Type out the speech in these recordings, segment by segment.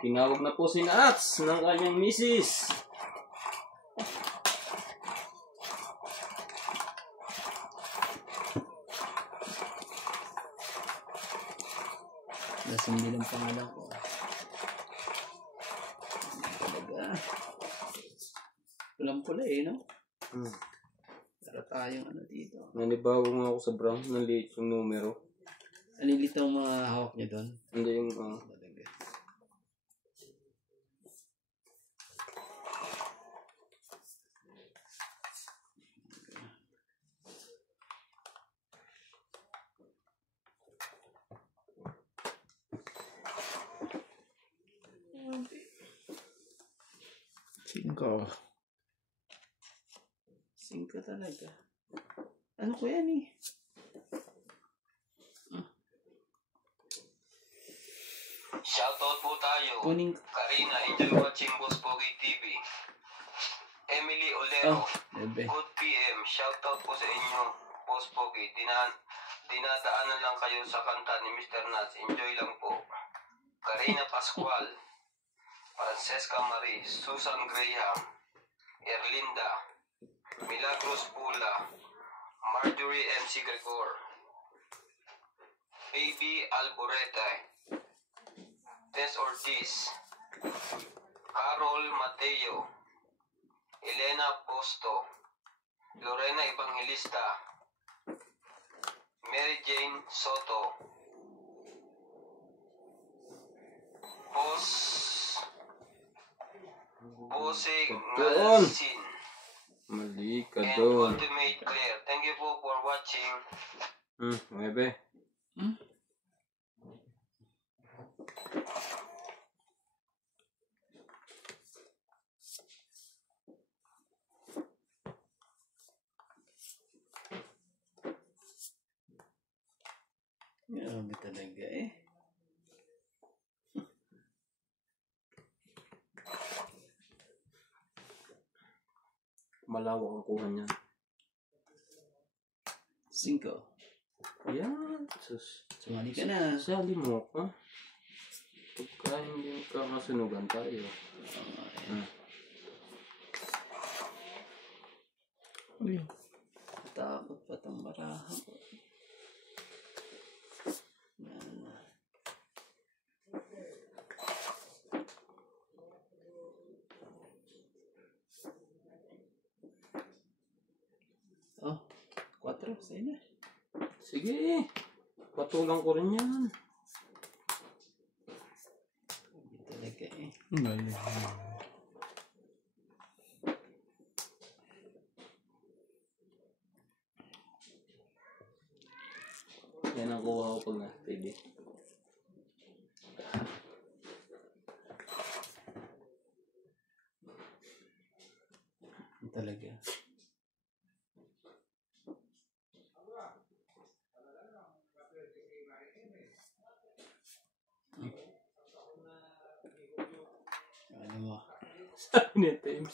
Tinawag na po si Nats ng kanyang misis. Lasing din ang pangalan ko. Talaga. Pulang-pula eh, no? Para tayong ano dito. Nanibago nga ako sa brown. Naliit yung numero. Nalilito ang mga hawak niya doon. Hindi yung... Talaga. Singka talaga. Ano ko yan eh? Shoutout po tayo. Kuning... Karina, enjoy watching Boss Pogi TV. Emily Olero, Bebe. good PM. Shoutout po sa inyo, Boss Pogi. Dinadaanan lang kayo sa kanta ni Mr. Nats. Enjoy lang po. Karina Pascual, Francesca Marie, Susan Graham, Erlinda, Milagros Pula, Marjorie MC Gregor, Baby Alboreta, Tess Ortiz, Carol Mateo, Elena Posto, Lorena Evangelista, Mary Jane Soto, Bose Ngalsin, Mali ka and doon. Ultimate Claire. Thank you po for watching. Bebe. Grabe talaga eh. Malawak ang kuha niya. 5. Ayan. Sus. Sumali ka na. Sali mo ka. Pagka hindi ka masunugan tayo. Uy. Takot pa itong baraha ko. Oh, 4. Sa'yo na. Sige. Patulang ko rin yan. Talaga eh. Yan ang kuha ko pag na-pwede. Talaga. Ano mo? Sabi niya, Tim.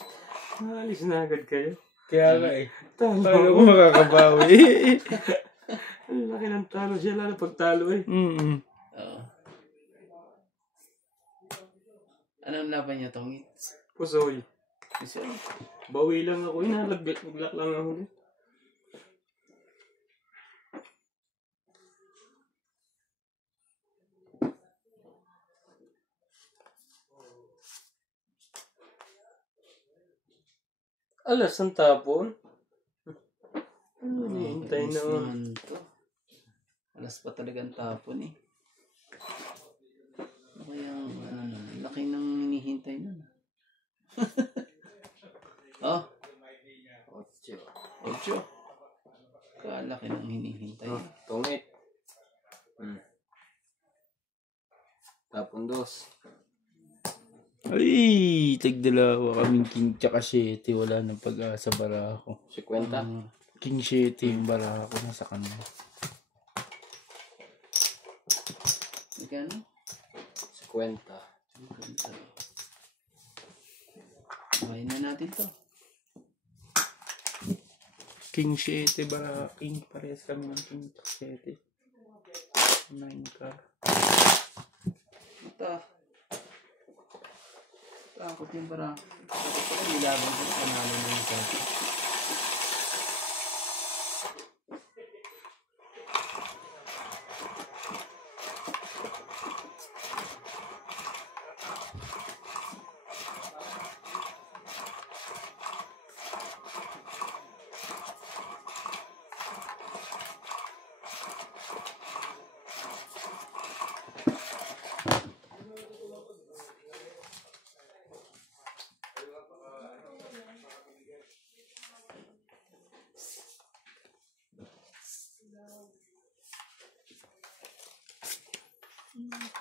Naalis na agad kayo. Kaya nga eh. Talo. Paano ko makakabawi? Ang laki ng talo siya. Lalo pag talo eh. Oo. Anong laban niya tong hits? Pusoy. Gusto Bawi lang ako. Inalagbit. Maglak lang ako. Alas ang tapon. Hintay na. Alas pa talagang tapon eh. Kaya laki ng hinihintay nun. Oh. 8. Kalaki ng hinihintay. Tungit. Tapon 2. Ay, tagdalawa kaming king tsaka 7. Wala nang pag-asa bara ako. 50. King 7 yung bara ako nasa kanila. Magkano? 50. Buhayin na natin to. King 7 bara. King parehas kami ng king 7. 9 ka. Ito. Takot yung bara. Takot pala, nilaban ko panalo na yung sabi.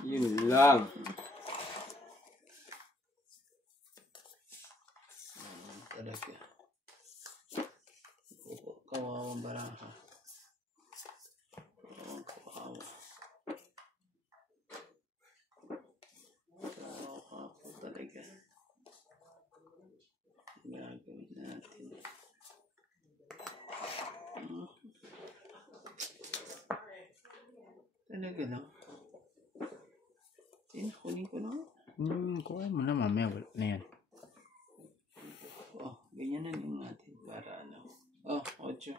Yun lang. Talaga. Kawawang baraha. Kawawa. Kawawa ko talaga. Gagawin natin. Talaga lang. Kunin ko na. Kuha mo na mamaya. Wala na yan. Oh, ganyan na yung natin para ano. Oh, 8.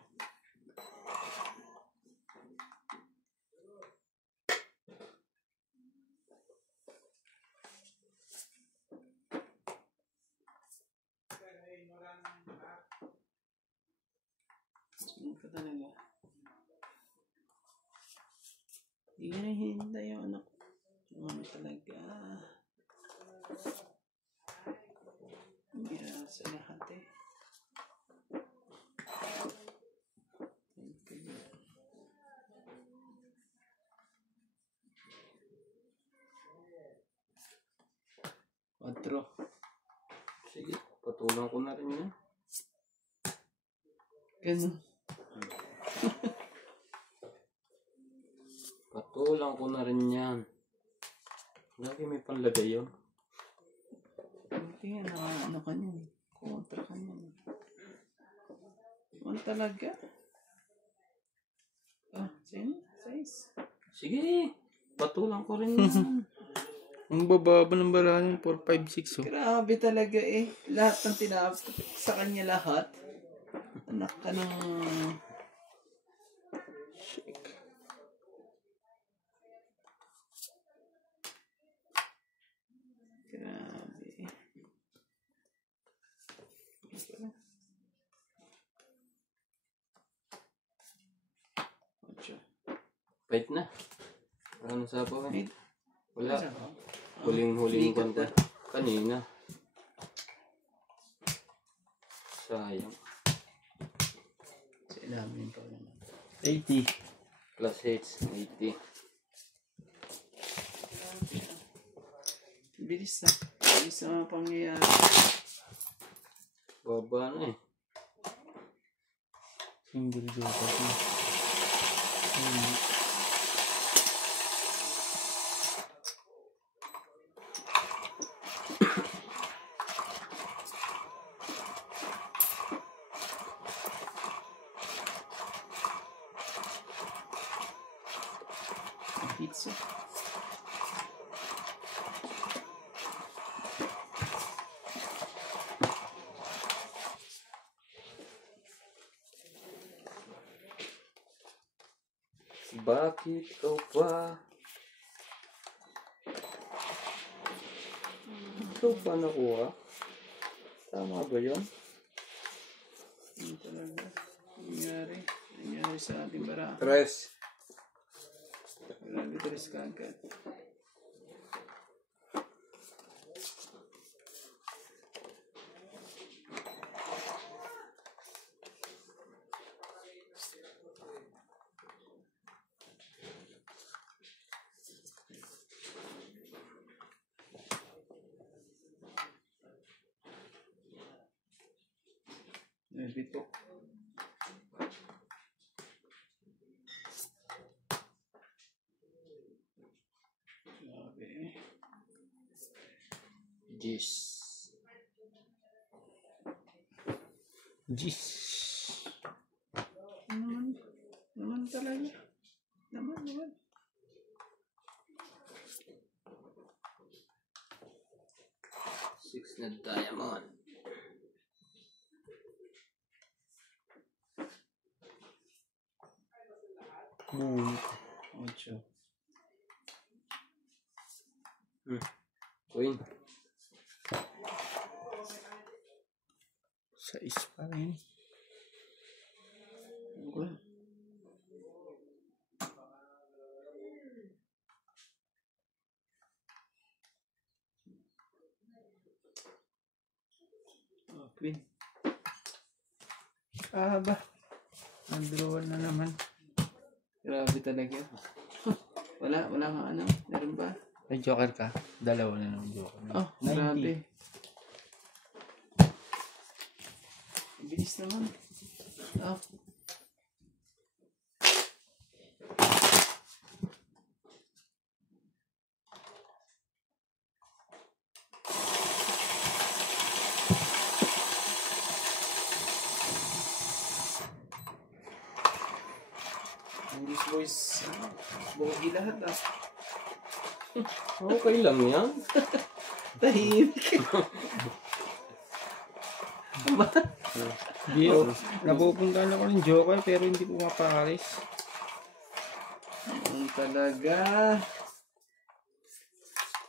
Ano ka talaga? Hindi ka na hintay yung anak. Ano talaga? Hindi sa lahat eh. Otro. Sige, patulang ko na rin yan. Ganun. Patulang ko na rin yan. Lagi may panlagay yun. Hindi nga, ano ka niyan. Kontra ka niyan. Ano talaga? Ah, sino? Size. Sige, patulang ko rin yan. Ang bababa ng barahan, 4, 5, 6 oh. Grabe talaga eh. Lahat ng tinapos sa kanya lahat. Anak ka ng... Grabe. Wait na. Ano sa pa eh? Wait. Wala. Asa ka? Huling Ligat ko na. kanina. Sayang. Sa ilalim pa naman. 80. Plus H, 80. Bilis na. Bilis na mga pangyayari. Baba na eh. Single joker. Pizza. Bakit ikaw pa? Ikaw pa nakuha? Tama ba yun? Ano talaga? Nangyari. Nangyari sa ating baraha. Tres. Grabe tres ka agad. Bitok. Grabe. Jeez. Jeez. Naman talaga. Naman. 6 na diamond. Ocho. Queen. Sa is pa rin. Okay. Oh, Queen. Ba? Nag-draw na naman. Grabe talaga. Wala kang ano. Meron ba? May joker ka? Dalawa na naman joker. Oh, 90. grabe. Bilis naman. Oh. English boys, bogi lahat ah. Okay lang yan. Tahimik. Hindi, napupuntahan ako ng joker pero hindi pumapakalis. Ang talaga.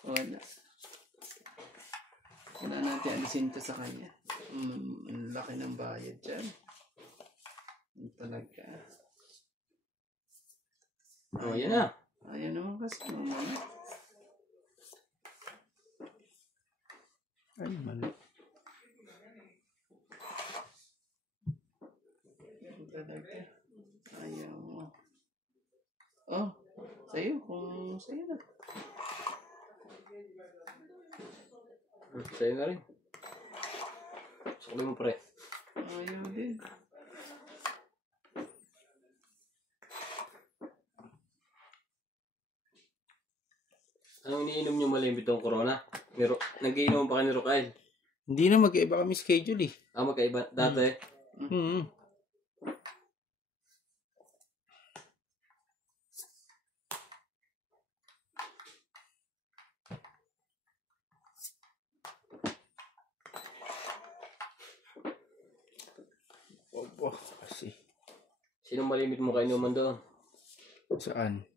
Wala. Wala natin alisin to sa kanya. Ang laki ng bayad dyan. Ang talaga. Oh, yan na. Ayaw naman kasi. Ay, mali. Ang talaga. Ayaw mo. Oh, sa'yo. Kung sa'yo na. Sa'yo na rin. Sukli mo pre. Ayaw din. Anong iniinom niyo malimbit ng corona? Nag-iinom pa kayo ni Rokael? Hindi na, mag-iba kami schedule eh. Magkaiba. Dati. Opo, kasi. Sino malimit mo kayo naman doon? Saan?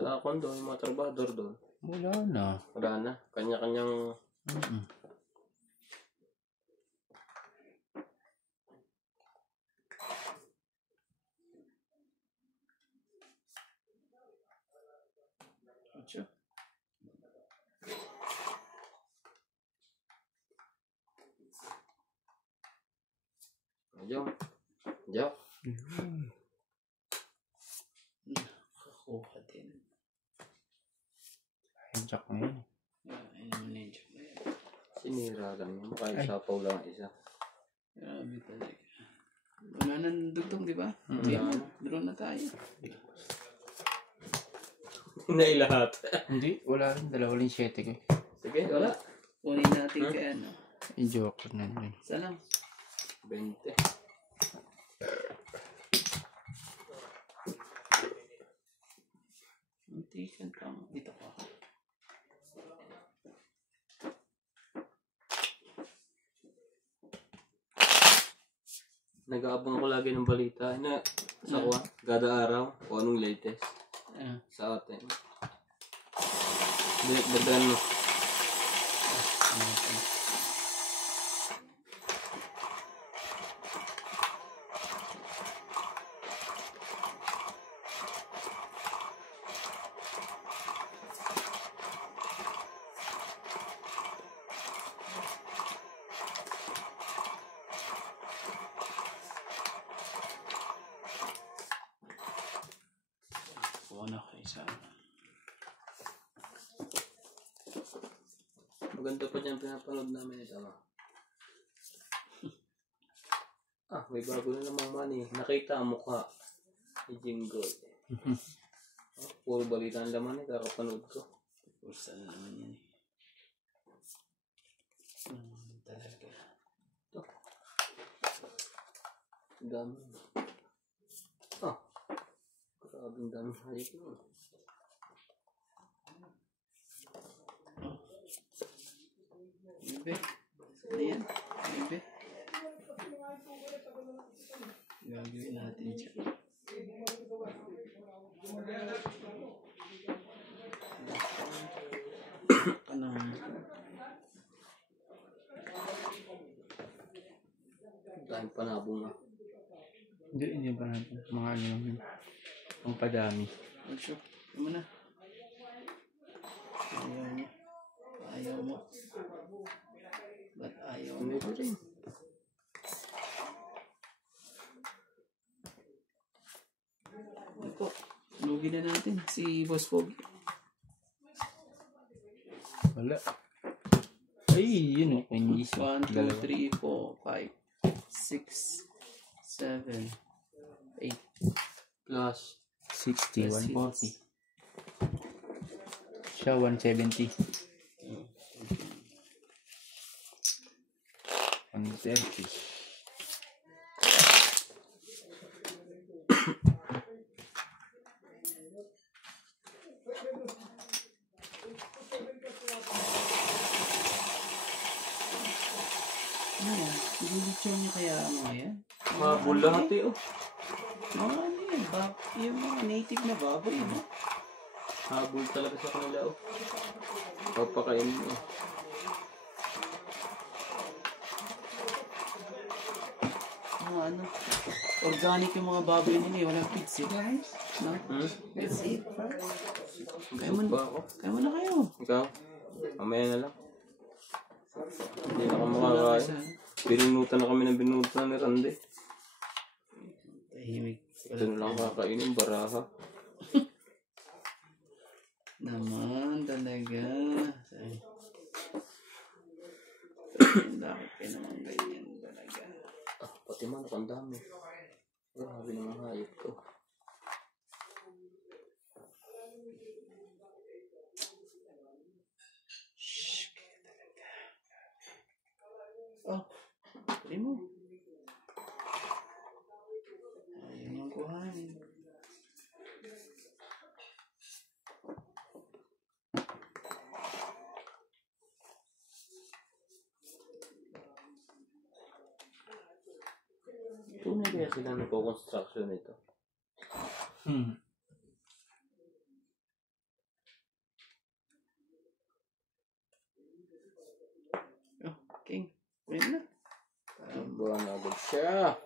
Sa kondo, yung mga trabador doon. Wala na. Wala na. Kanya-kanyang... Ocho. Diyo. Diyo. Kakuha din. Ay, jack mo yun. Ay naman yung joke na yan. Sinira lang yun. Kaya sapaw lang isa. Grabe talaga. Wala nang dugtong, di ba? Wala na. Draw na tayo. Hinay lahat. Hindi, wala rin. Dalawa rin 7 ko. Sige, wala. Kunin natin kay ano. Yung joker na yun. Sana. 20. Muntikan ka mo. Dito ka. Nag-aabang ko lagi ng balita na sa kuha, kada araw, kung anong latest sa atin. Dagdagan mo. Kuha na kayo sana. Maganda pa dyan pinapanood namin ito. May bago na namang money. Nakita ang mukha ni Jingle. Puro balita ang laman kakapanood ko. Kursa na naman yan eh. Talaga. Ito. Dami. Grabing dami halik yun. 9. Ayan. 9. Gagawin natin siya. Dahil panabong na. Hindi pa natin. Mga ano lang yun. Ang padami. Magsyo. Ano na? Ayaw mo. Ba't ayaw mo? Hindi ko rin. Ito. Lugin na natin si Boss Pogi. Wala. Ay, yun o. 1, 2, 3, 4, 5, 6, 7, 8. Plus. 60, 140. Siya, 170. 130. Ano yan? Ililitsyon niya kaya ano yan? Mabul lahat eh oh. Mga ano yan? Yung mga native na baboy, no? Habol talaga sa kanila oh. Papakainin mo. Mga ano? Organic yung mga baboy nila eh. Walang pigs eh. No? Let's eat first. Kaya mo Ba ako? Kaya mo na kayo. Ikaw? Mamaya na lang. Hindi na ako makakain. Binunutan na kami ng binunutan ni Randy. Tahimik. Ito na lang kakainin, baraha. Naman talaga. Bakit ka naman ganyan talaga? Ah, pati manok ang dami. Grabe naman hayop ko. Oh, tuloy mo. Ayun yung kuhanin. Tunay kaya sila nagko-construction nito? Oh, King. Kunin mo na. Buwan na agad siya.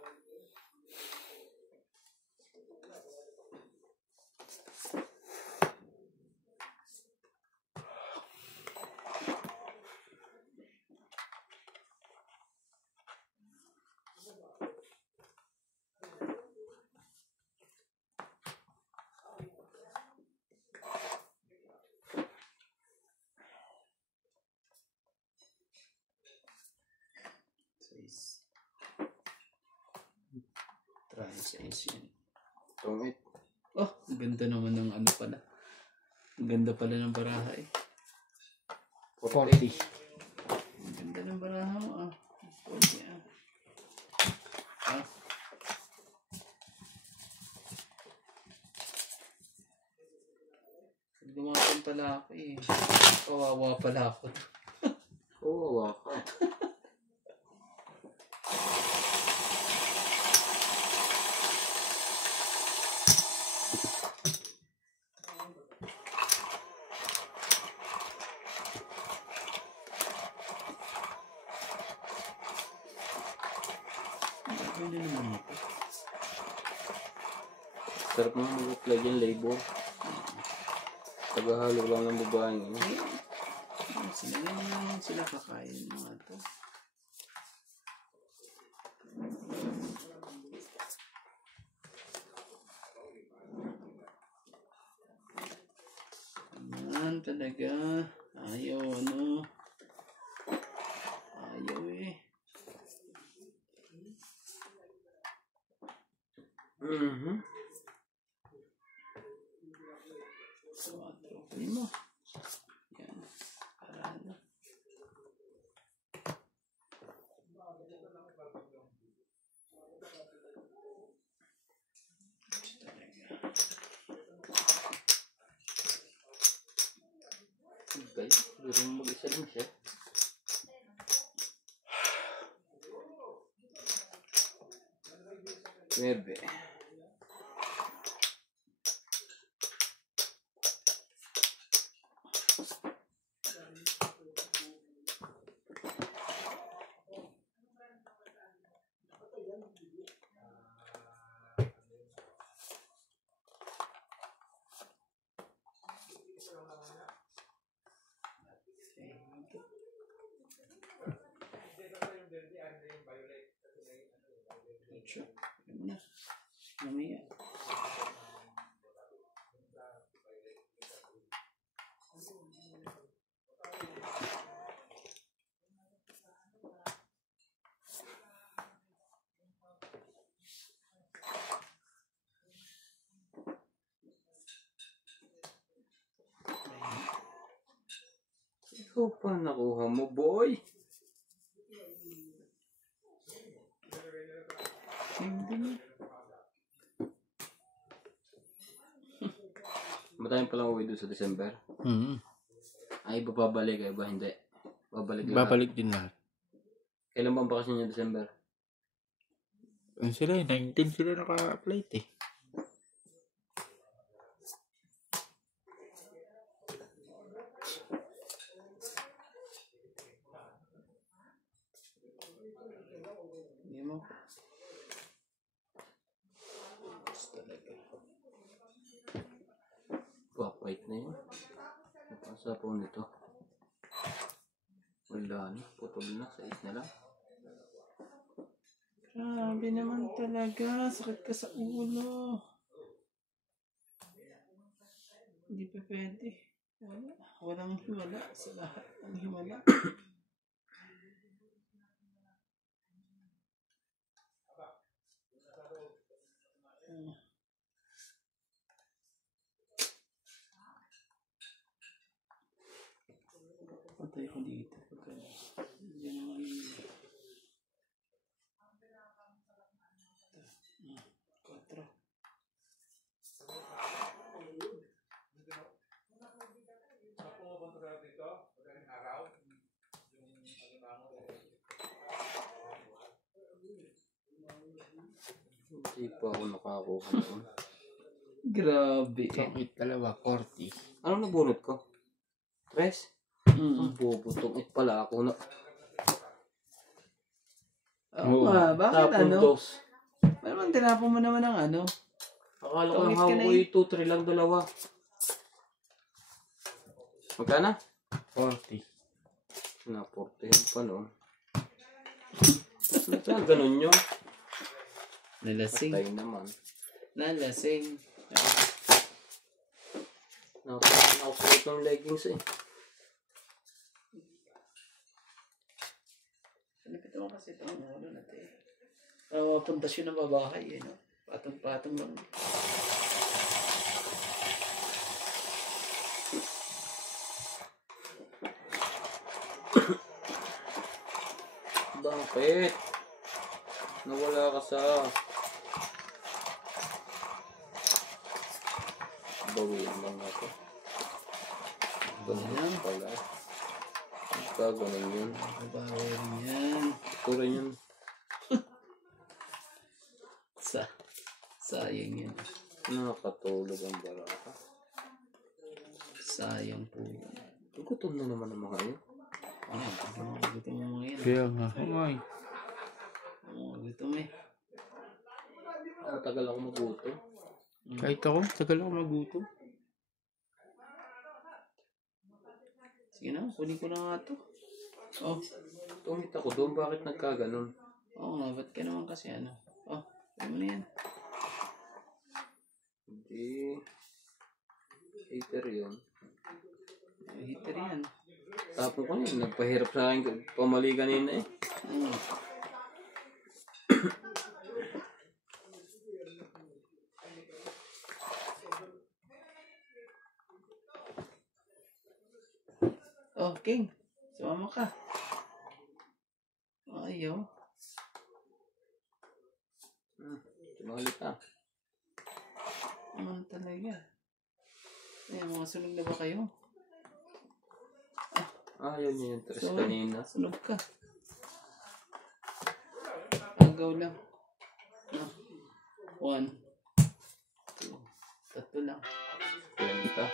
Translation. Tungit. Oh, ang ganda naman ng ano pala. Ang ganda pala ng baraha eh. 40. Ang ganda ng baraha mo ah. 40 ah. Ah. Gumapan pala ako eh. Kawawa pala ako. Oo, waka. Ano na naman ito? Sarap ng mag-apply yung labor. Tagahalo lang ng babaeng yun. Sila kakain mga ito. Ayan talaga. Ayaw ano. Ayaw eh. Mhm. 4, 5. Yan. Para ano. Okay. Pero mag-isa lang siya. Bebe. Sure. Ano na? Mamaya. Ikaw pa nakuha mo, boy. Hindi na. Matayang palang uwi doon sa December. Ay, iba babalik ay ba? Hindi. Babalik lahat. Babalik din lahat. Kailan ba ang bakasyon niya December? Ano sila 19 sila naka-flight eh. Hindi mo. Talaga. Papait na yun. Napasa po nito. Wala na. Putol na. 6 na lang. Grabe naman talaga. Sakit ka sa ulo. Hindi pa pwede. Wala. Walang himala sa lahat ng himala. Patay ko dito. Yan ang Quatro. Hindi pa ako nakakuha noon. Grabe. Sakit dalawa, 40. Ano nabunot ko? 3? Ang bobo tong pala ako na. Oo nga, bakit Tapon ano? 2. Ano man tinapon mo naman ng ano? Akala ko Tawid ang ka na hawak ko 2, 3 lang, 2. Magkana? 40. Na 40 pa noon. Saan ganun yun? Nalasing. Patay naman. Nalasing. Nakasuot ng leggings eh. Nalipit mo kasi itong ulo natin. Pundasyon ng babahay eh, no? Patong-patong lang. Bakit? Nawala ka sa... Bawiin lang ako. Ganun pala. Ganun yun. Babawi rin yan. Ito rin yun. Sayang yan. Nakatulog ang baraka. Sayang po yan. Gutom na naman ang mga yun. Gutom mo mga yan. Kaya nga. Ay. Gutom eh. Ang tagal ako magutom. Kahit ako, tagal ako magutom. Sige na, kunin ko na nga ito. Oh. Tumit ako doon. Bakit nagkaganon? Oo nga, ba't ka naman kasi ano? Oh, ano na yan? Hindi. Hater yun. Heater yan. Tapon ko yun. Nagpahirap sa akin pamali kanina eh. Oh, King. Sumama ka. Ayaw. Sumali ka. Ano talaga? Ay, mga sunog na ba kayo? Ayaw niya yung tres Sorry. kanina. Sunog ka. Agaw lang. 1, 2, 3 lang. 20.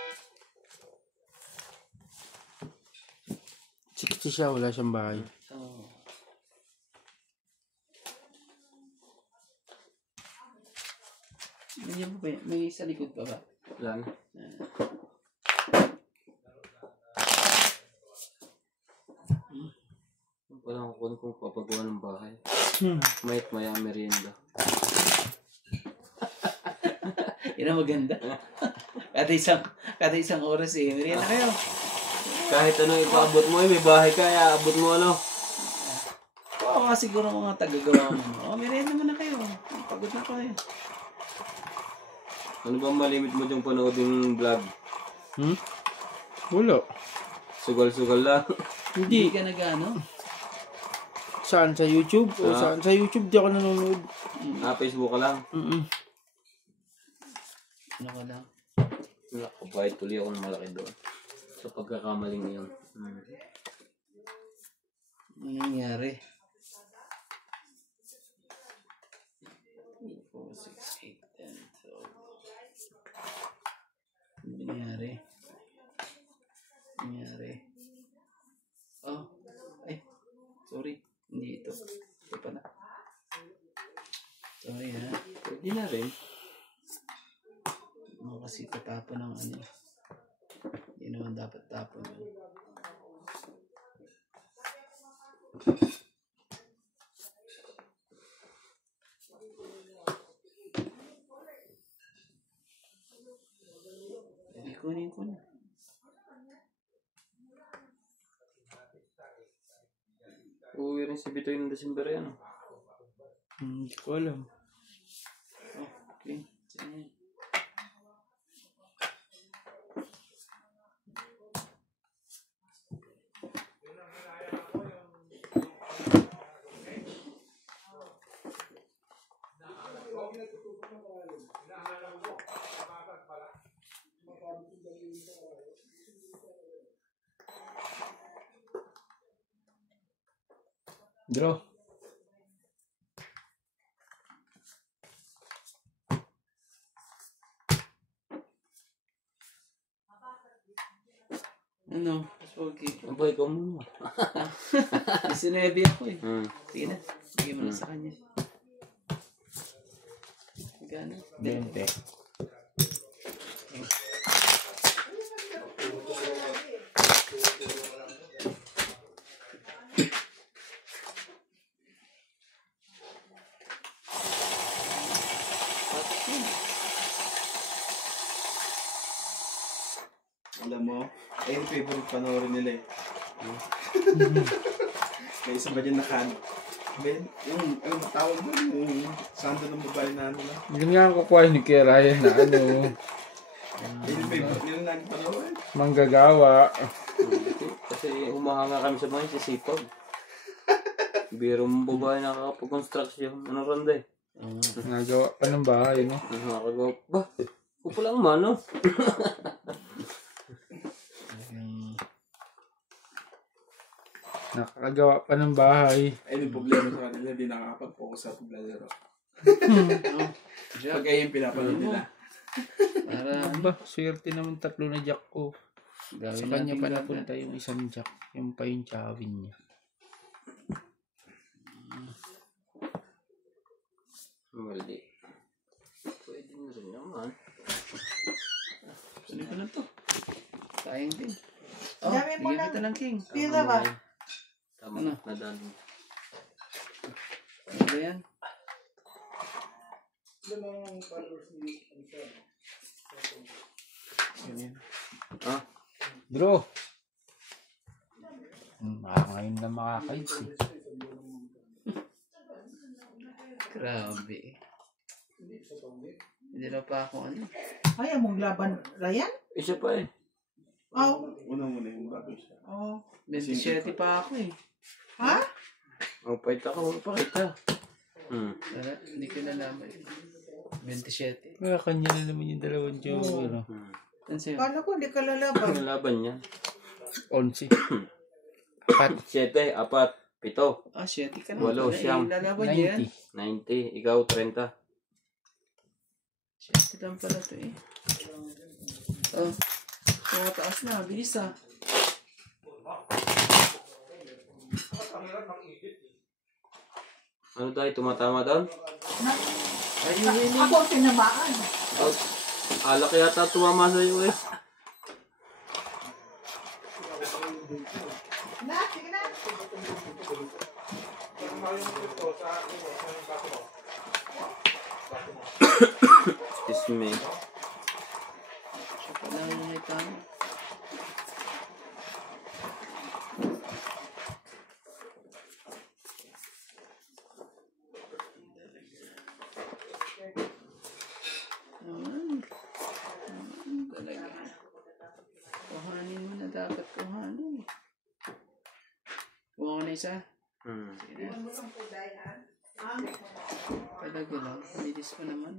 60 siya, wala siyang bahay. Oh. May sa likod pa ba? Wala na. Walang kukunin kung papagawa ng bahay. Mayat maya merienda. Yan ang maganda. Kada isang oras eh. Merienda kayo. Kahit ano ipaabot mo may bahay ka, abot mo ano. Oo nga siguro mga tagagawa mo. Merienda muna kayo. Pagod na ko eh. Ano ba malimit mo diyang panoodin vlog? Wala. Sugal-sugal lang. Hindi ka nag-ano? Saan? Sa YouTube? O saan? Sa YouTube di ako nanonood. Facebook ka lang. Ano ka lang? Nakapahit tuloy ako ng malaki doon. Sa pagkakamaling iyon. Ano nangyari? 4, 6, 8, 10, 12. Ano nangyari? Oh. Ay. Sorry. Hindi ito. Ito pala. Sorry ha. Pwede na rin. Kasi tatapon ng ano. Hindi naman dapat tapon yun. Hindi kunin ko na. Uwi rin si Bitoy ng December yan. Hindi ko alam. Oh, okay. Sige. Draw. Ano? Okay. Ang boy ko muna. Isinebi ako eh. Sige na. Bigyan mo na sa kanya. Magkano? 20. Alam mo, yung favorite panoorin nila eh. May isa ba dyan na kan? Yung tawag mo, yung sando ng babae na ano lang. Yun nga ang kukuha ni Kuya Ryan na ano. Yung favorite nila lagi panoorin. Manggagawa. Kasi humahanga kami sa mga sisipag. Biro mo babae nakakapag-construction. Ano randa eh? Nagawa pa ng bahay, no? Nakakagawa. Ba? Upo lang man, no? Nakakagawa pa ng bahay. Ayun yung problema sa kanila, hindi nakakapag-focus sa paglalaro. Pag ayun pinapanood nila. Para Ba, swerte naman 3 na jack ko. gawin Sa kanya natin pa lahat. napunta yung isang jack. Yung pa yung chawin niya. Mali. Pwede na rin naman. Kunin ko na to. Sayang din. Oh, Dami mo bigyan lang. kita ng king. Pila ba? Tama Ano? na dami. Ano ba yan? Ganyan. Draw. Ngayon na makakaids eh. Grabe. Hindi na pa ako ano. Ay, among laban. Ryan? Isa pa eh. Oh. Unang-una yung bago siya. Oh. 27 pa ako eh. Ha? Ang pahit ako, pakita. Wala, hindi ko nalaman. 27. Kaya kanya na naman yung dalawang joke. Ano? Ano sa'yo? Kala ko hindi ka lalaban. Ang laban niya. 11. 7, 4, 7, Ah, 7 ka na. 8, siyam. Lalaban niya yan. 90. 90, ikaw 30. Shit, lang pala to eh. Oh, tumataas na. Bilis ah. Ano tayo, tumatama doon? Ayun. Ako tinamaan. Alak yata tumama sa iyo eh. Na, sige na. Excuse me. Siya pala yung ito. Talaga. Kuhanin mo na dapat kuhanin. Kuha ko na isa. Sige na. Talaga lang. Bilis pa naman.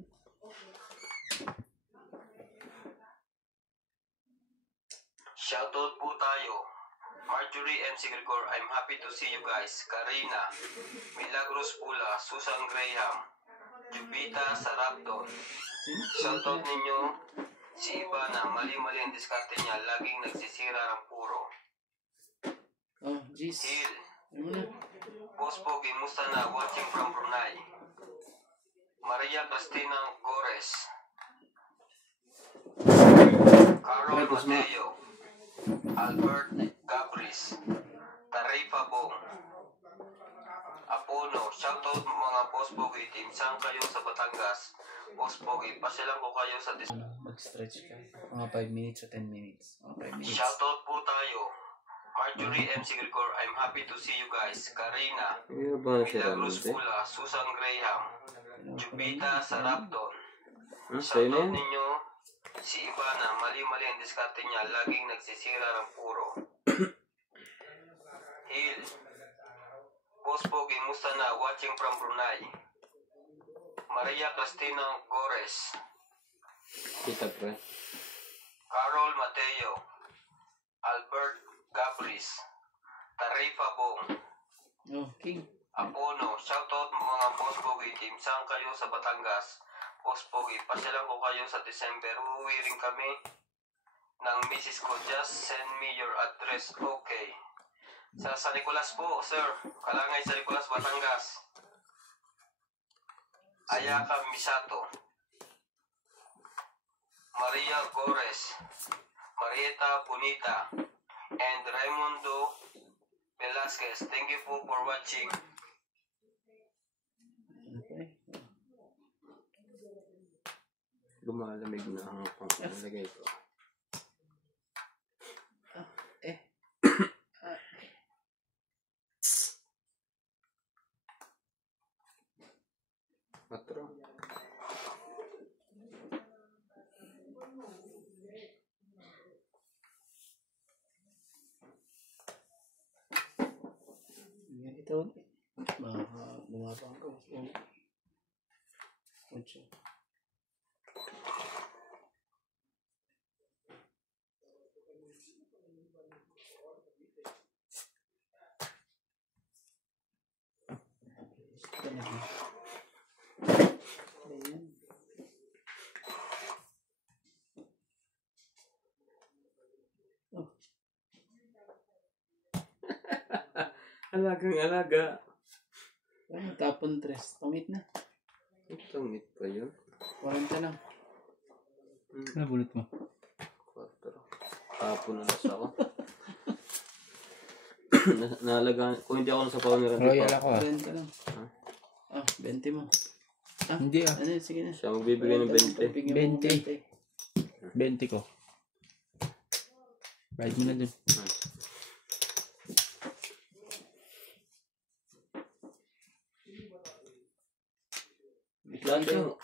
Shoutout po tayo. Marjorie M. Sigregor, I'm happy to see you guys. Karina, Milagros Pula, Susan Graham, Jupita Sarapton. Shoutout ninyo si Ivana, mali-mali ang diskarte niya, laging nagsisira ng puro. Oh, jeez. Hill, Ano na? Boss Pogi, musta na? Watching from Brunei. Maria Cristina Gores, Carol Mateo, Albert Gabris, Tarifa Bong, Apono. Shoutout mga Boss Pogi team. Saan kayo sa Batangas? Boss Pogi, pasyalan ko kayo sa Mag-stretch ka. Mga 5 minutes o 10 minutes. Mga 5 minutes. Shoutout po tayo. Marjorie M. Sigregor, I'm happy to see you guys. Karina, Ano ba si Milagros Ramon? Pula, Susan Graham, Jupita Sarapton. Sa'yo na Shoutout yan? ninyo si Ivana, mali-mali ang diskarte niya, laging nagsisira ng puro. Hill, Boss Pogi, musta na? Watching from Brunei. Maria Cristina Gores, Kita pre. Carol Mateo, Albert Gabris, Tarifa Bong, Oh, King. Apono. Shoutout mga Boss Pogi team. Saan kayo sa Batangas? Boss Pogi, pasyalan ko kayo sa December. Uuwi rin kami ng misis ko. Just send me your address. Okay. Sa San Nicolas po, sir. Kalangay San Nicolas, Batangas. Ayaka Misato, Maria Gores, Marieta Bonita, and Raimundo Velasquez. Thank you po for watching. Okay. Lumalamig na ang pangalagay ko. Patro. Yan ito. Bumabang ko. Mucho. Ayan. Alagang-alaga. Ay, tapon 3. Pamit na. Tangit pa yun. 40 lang. Nabulot mo. 4. Tapon na nasa ako. Naalagaan. Kung hindi ako nasa power Royal ako ah. 40 lang. Ah, 20 mo. Ah, Hindi ah. ano yun? Sige na. Siya magbibigay ng 20. Bigyan mo 20. 20 ko. Bayad mo na dun.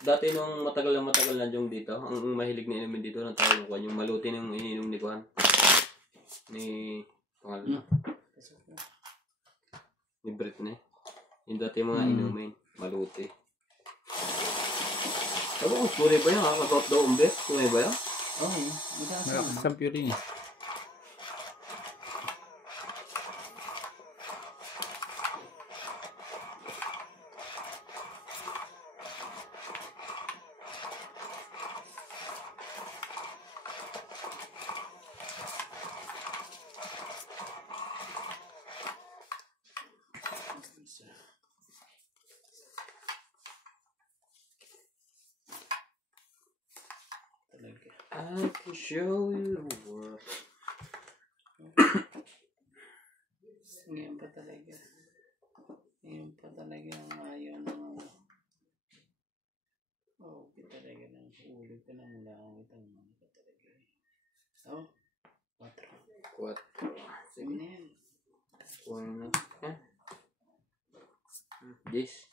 Dati nung matagal na yung dito, ang mahilig na inumin dito, ng tawag ko, yung malutin yung ininom ni Kuan. Ni pangalan. Ni Britney. Yung dati mga inumin, maluti. Sabi ko, tunay ba yan ha? Mag-out daw umbet? Tunay ba yan? Oo, mataas na. Malakas ang pure eh. I can show you the world. Ngayon pa talaga. Ngayon pa talaga ang ayaw ng okay talaga ng ulit ka ng langit ang mga pa talaga. Oh, 4. 4. Sige na yan. Kunin na. This.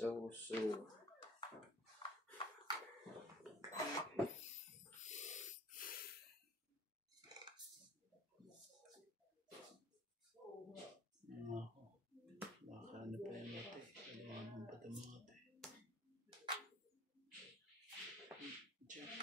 So. Baka ano pa yung mati. Kailangan pa ito mga mati. Diyan.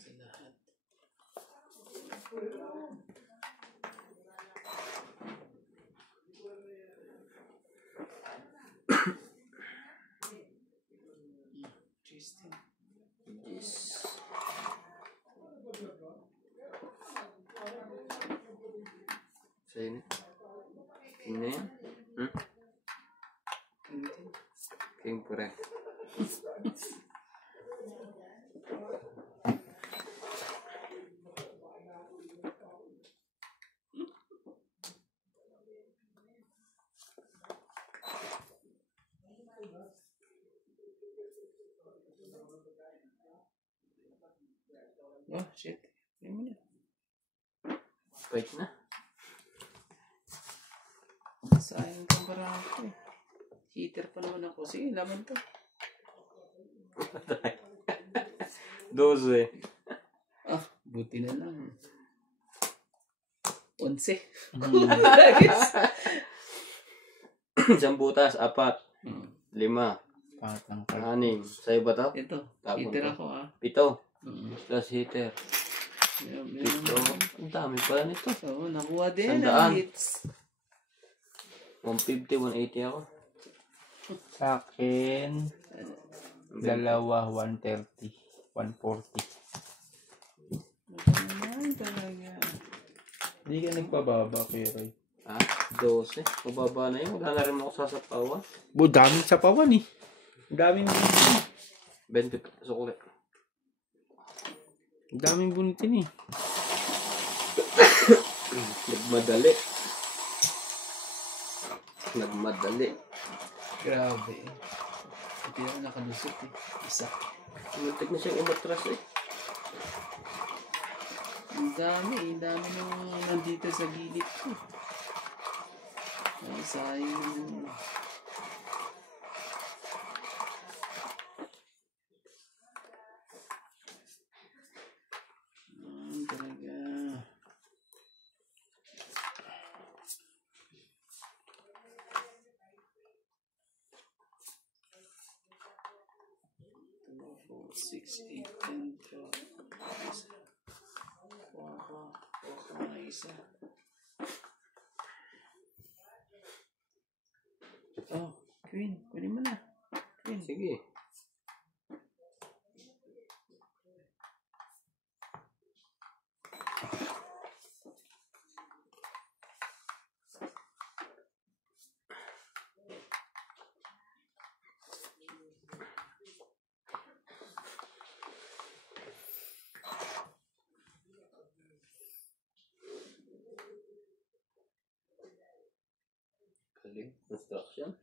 Sa lahat. Interesting. This. Sa'yo na. King na yan? King correct. Oh, shit. Ano mo na? Wait na. Sayang kang barako eh. Heater pa naman ako. Sige, laban to. 12. Ah, buti na lang. 11. Isang butas, 4. 5. Patang 6. Sa'yo ba to? Ito, Tapon heater to. ako ah. 7. Plus heater. Meron. 7. Ang dami pala nito. Oo, nakuha din. 100. Ang hits. 150, 180 ako. Sa akin, dalawa, 130, 140. Naman talaga. Hindi ka nagpababa, Kuya Roy. 12. Pababa na yun. Wala na rin ako sasapawan. Daming sapawan eh. Daming 20 sa kulit. daming bunitin eh. Nagmadali. Grabe eh. Hindi ako nakalusot eh. Isa. Muntik na siyang umatras eh. Ang dami nung nandito sa gilid ko. Ay, sayang. Talaga. Four, 6, 8, 10, 12. Kuha na isa. Oh, Queen. Kunin mo na. Queen. Sige. Galing. Construction.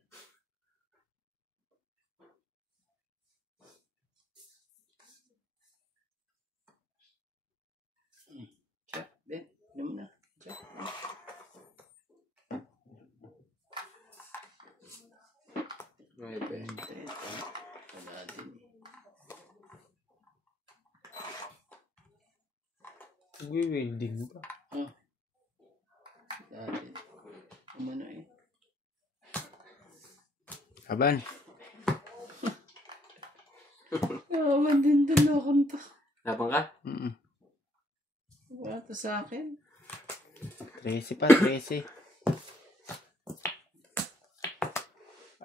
Check. Ben, kunin mo na. Check. May 20. Wala din eh. Nagwi-welding ba? Wala din. Umano eh. Aban. Naman din dalakan to. Lapang ka? Wala to sa akin. 13 pa, 13.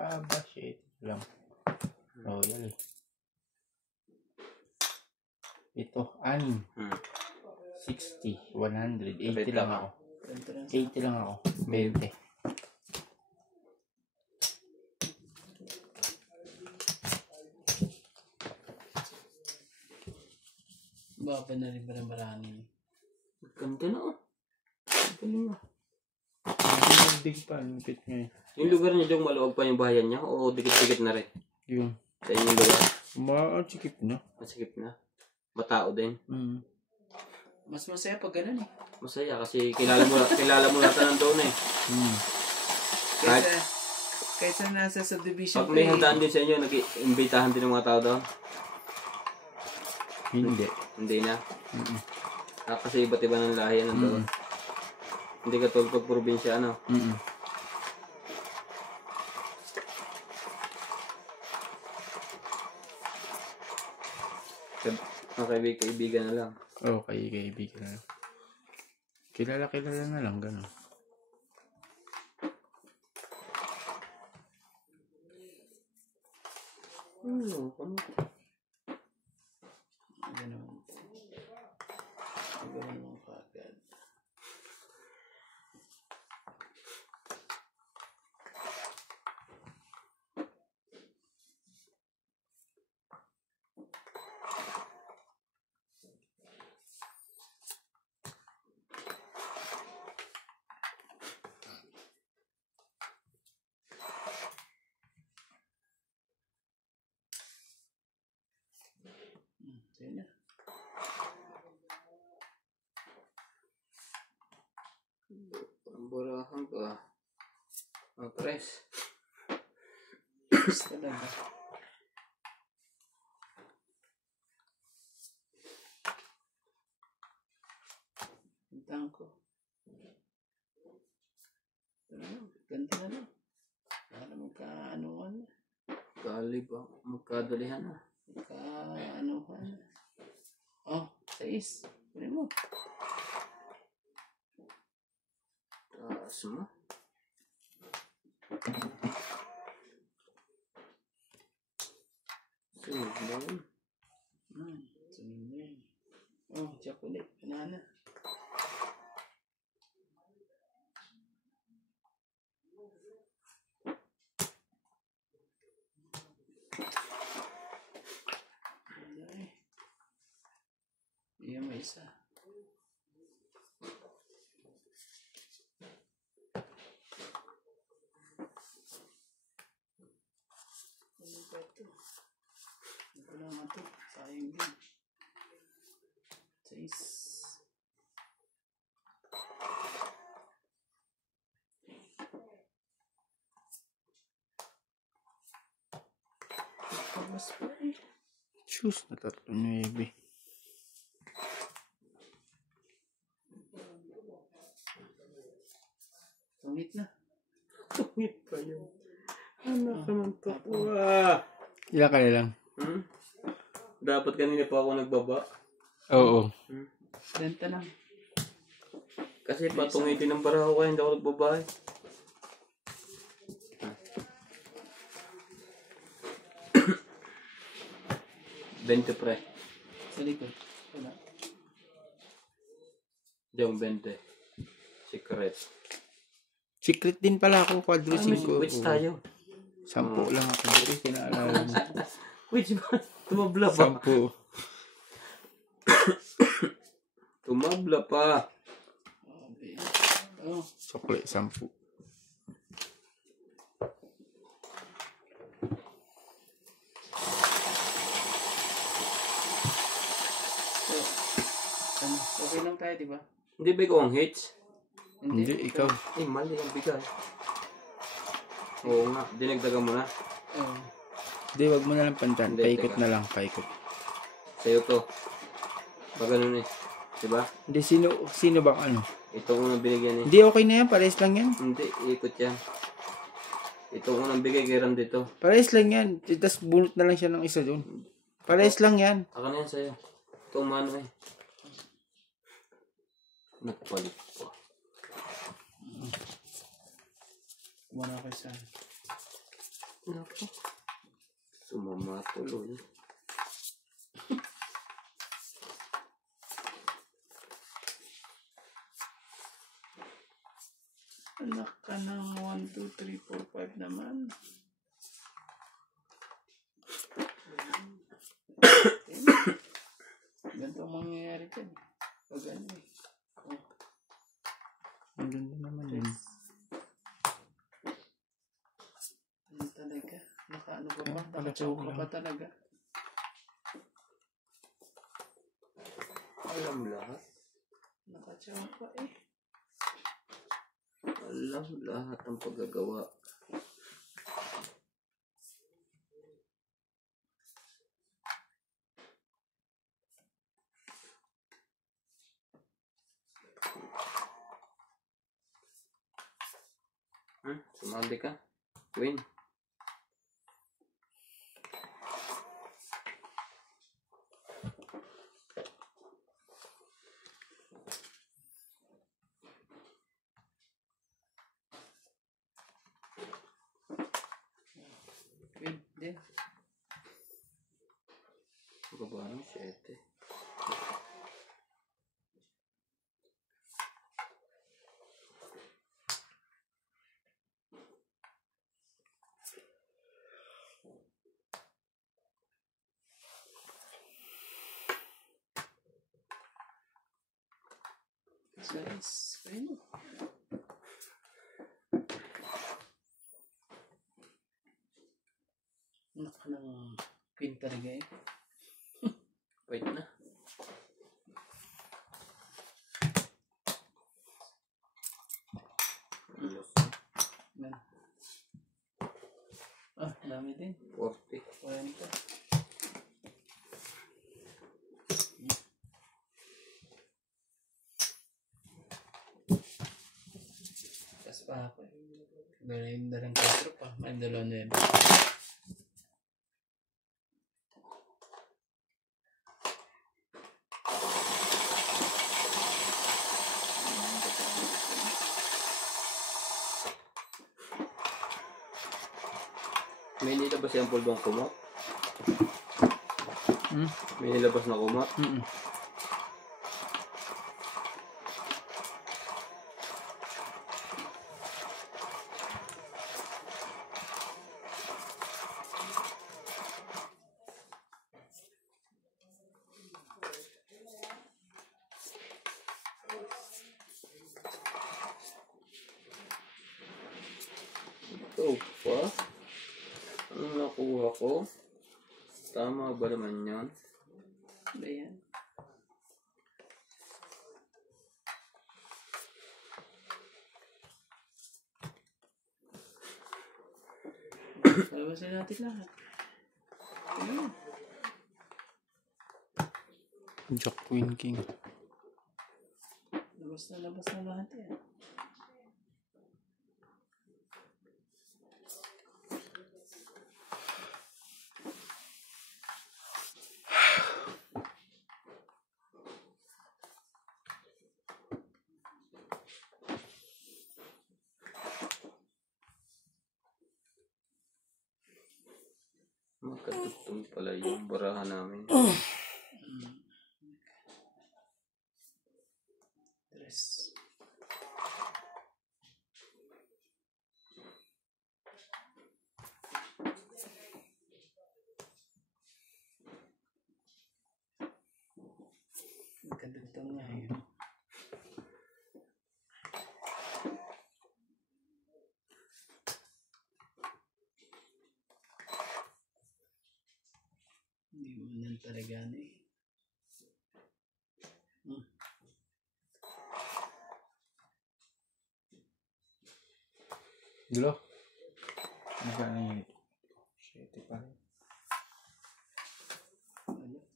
Aba, shit lang. Royal. Ito, 60, 100, 80 lang ako. 80 lang ako. 20. Baba na rin ba ng marami? Ganda na oh. Galing ah. Dig pa, lupit nga eh. Yung lugar niya dyan, maluwag pa yung bahayan niya o dikit-dikit na rin? Yung, Sa inyong lugar? sikip na. Masikip na. Matao din. Mas masaya pag ganun eh. Masaya kasi kilala mo lahat ng doon eh. Kaysa nasa subdivision Pag may handaan din sa inyo, nag-imbitahan din ng mga tao doon? Hindi. Hindi na? Kasi iba't iba ng lahi yan doon. Hindi ka tulad pag probinsya, ano? Kaibigan na lang. Oo, kaibigan na lang. Kilala na lang, gano'n. Ganun. Ganun mo kagad. Sige na. Burahan ka. Press. Press talaga. Puntahan ko. Ganti na lang. Para magka-anuhan na. Magkadalihan na. Magka-anuhan na. Oh, 6. Kunin mo. Taas mo. Sunod. Sunod na yun. Oh, chocolate. Banana. Iyan may isa. Ano ba ito? Ano ba naman ito? Sayang din. 6. Mas pa eh. Choose na 3.9. Tungit na. Tungit pa yun. Anak naman to. Ilan ka na lang? Dapat kanina pa ako nagbaba. Oo. Renta lang. Kasi patungitin ng baraho kaya hindi ako nagbabae. Bente pre. Sa likod. Wala. Diyan 20. Secret. Secret din pala ako, quadro 5. Which tayo? 10 lang ako. Hindi kinaalala mo. Which ba? Tumabla pa. 10. Tumabla pa. Okay. Oh. Chocolate 10. So, ano? Okay lang tayo, di ba? Hindi ba ikaw ang hits? Hindi, ikaw. Eh, mali ang bigay. Oo nga, dinagdagan mo na. Oo. Hindi, wag mo na lang pantan. Hindi, Paikot teka. na lang, paikot. Sa'yo to. Pag ganun eh. Diba? Hindi, sino bang ano? Ito unang binigyan eh. Hindi, okay na yan. Pares lang yan. Hindi, ikot yan. Ito unang bigay kay Ram dito. Pares lang yan. Tapos bunot na lang siya ng isa doon. Pares lang yan. Ako na yan sa'yo. Ito umano eh. Nagpalit pa. Kumana ko isa. Naku. Sumama tuloy. Anak ka ng 1, 2, 3, 4, 5 naman. Ganito ang mangyayari dyan. Pag ano eh. Ang ganda naman yun. Ano talaga? Nakaano ka ba? Pala Nakachoke po ka lang. ba talaga? Alam lahat. Nakachoke ka eh. Alam lahat ng paggagawa. Sumali ka. Queen. Pwede. Baba ng 7. Guys, ayun. Anak ka ng queen talaga eh. Wait na. Man. Ah, dami din. 40. 40. Tas pa ako eh. Dalang 4 pa. May 2 na. May nilabas yung pulbong kumot. Hmm? May nilabas na kumot. Ito pa. Ang nakuha ko. Tama ba naman yan? Ba yan? Labasin natin lahat. Ayun. Jack, Queen, King. Labas na lahat yan. Magkatugtong pala yung barahan namin. Tres. Magkadugtong nga eh. Hindi mo nan talaga na eh. Dulo. Magkano yun? 7 pa rin.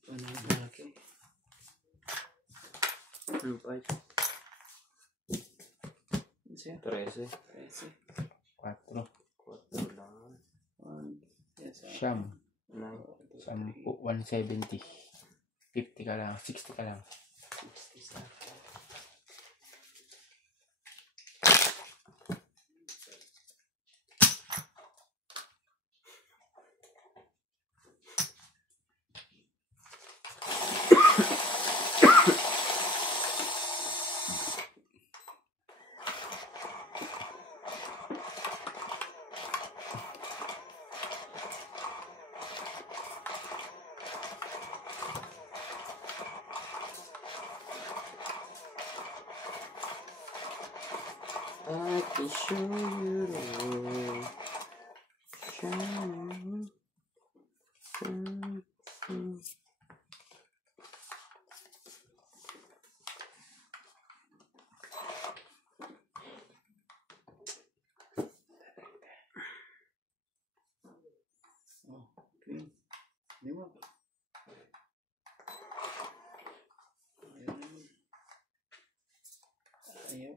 Ano malaki? Ano pa ito? Ano siya? 13. Kasi 4. 4 lang. yes, Siyam. 9. 10. 170. 50 ka lang. 60 ka lang. 60 sa akin. I can show you the world. Shining. Queen. Di ba? Ayaw.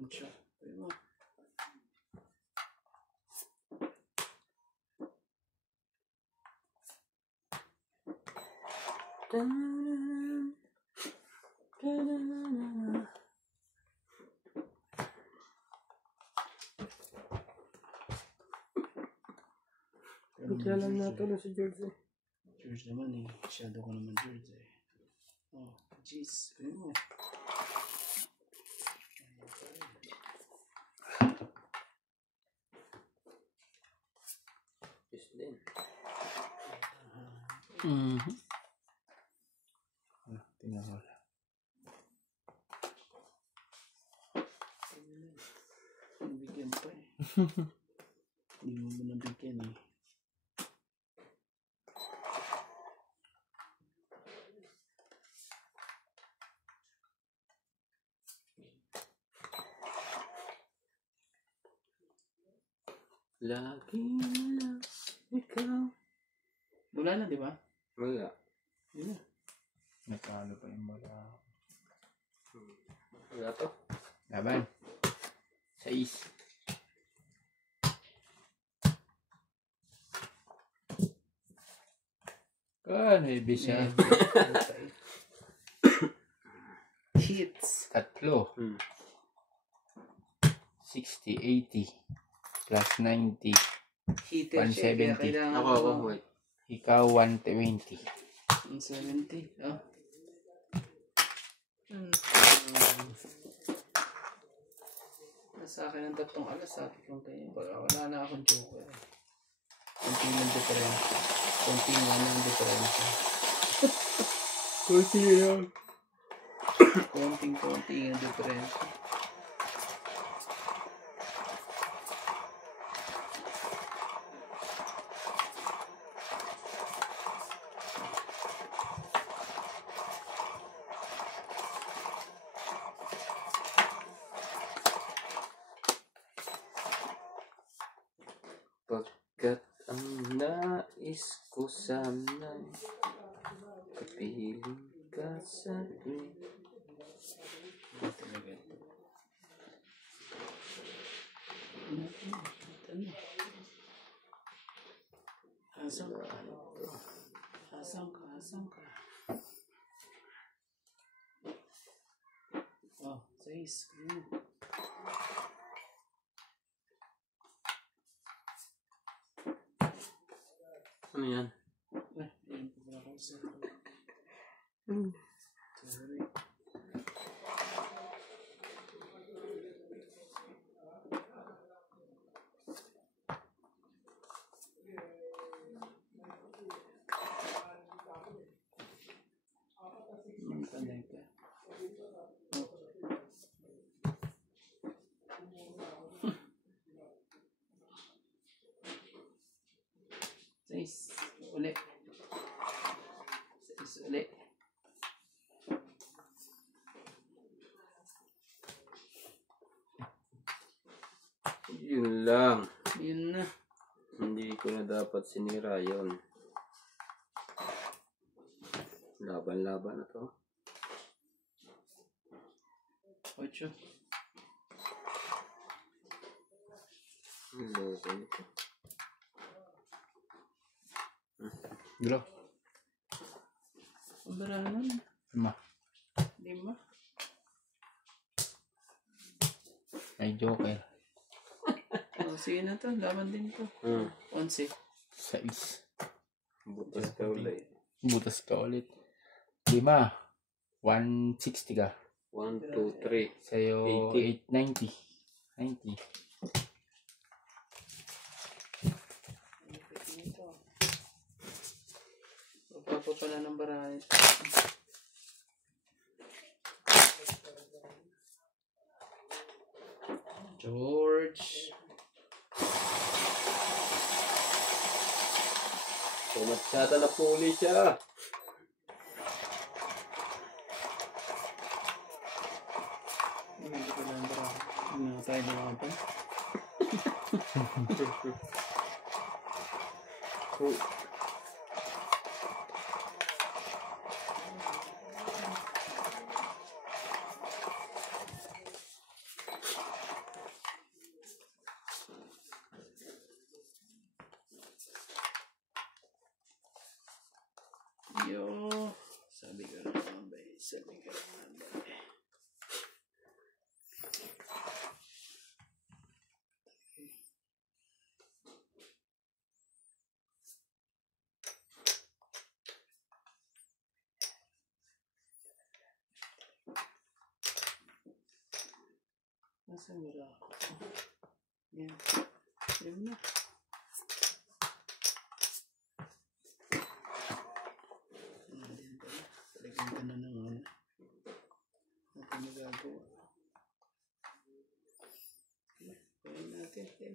Ano siya? Di ba? Kaya lang natulog si George eh. George naman eh. Shadow ko naman George eh. Oh, jeez. Ano mo? Yes din. Tingnan ko. Nabigyan pa eh. Hindi mo ba nabigyan eh. Lagi na lang ikaw. Wala na, di ba? Wala. Yun na. Natalo pa yung bola. Wala to. Laban. 6. Heavy siya. Hits. Tatlo. 60, 80. Plus 90. Hitter siya. 170. Kaya kailangan Ako, wait. Ikaw 120. 170. Oh. Sa akin ang 3 alas, sa akin kung kayo. Wala na akong joker. Konting ng diferensya. Konting ng diferensya. Konting ang diferensya. Pagkat ang nais ko sana'y kapiling ka sa akin. Asang ka. Asang ka. Oh, 6. Ano yan? Ayun po pala ako sa... Sorry. Panay ka. Sais. Uli. Sais uli. Yun lang. Yun na. Hindi ko na dapat sinira yun. Laban-laban na to. 8. Loko nito. Draw. Pabarahan. 5. 5. May joker. Oh, sige na to. Laban din to. 11. 6. Butas ka ulit. Butas ka ulit. 5. 160 ka. 1, 2, 3. Sa'yo 80. 890. 90. Papa pala ng barahe. George. Pumatsata na puli siya. Hindi ko lang barahe. Hindi na tayo na pa. Yo, sabi ko naman ba, Nasaan nila ako? Yan. Yan na. Yan pala. Talagang ka na ng ano. Natin magagawa. Okay. Gawin natin. Okay.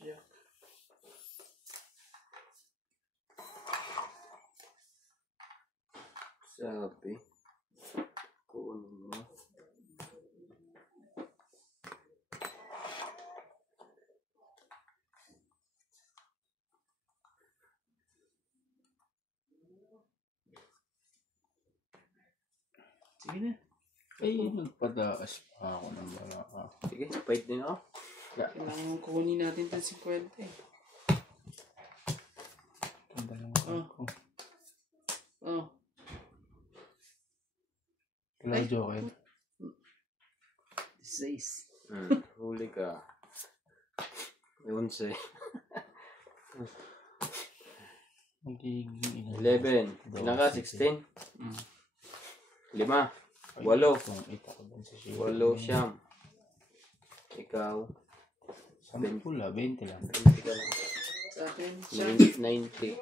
Diyan. Sabi. Kunin mo. Sige na. Ay, nagpadaas pa ako ng malaka. Sige, fight din ako. Kailangan kukunin natin itong 50 eh. Ang dalawang ko. Oh. Wala joke. 6. Huli ka. 11. Magiging 11. Ilan ka? 16? 5. 8. Kung ito ko dun sa siya. 8 siyam. Ikaw. Sabi pula, 20 lang. 20 ka lang. Sa akin, siya. 90.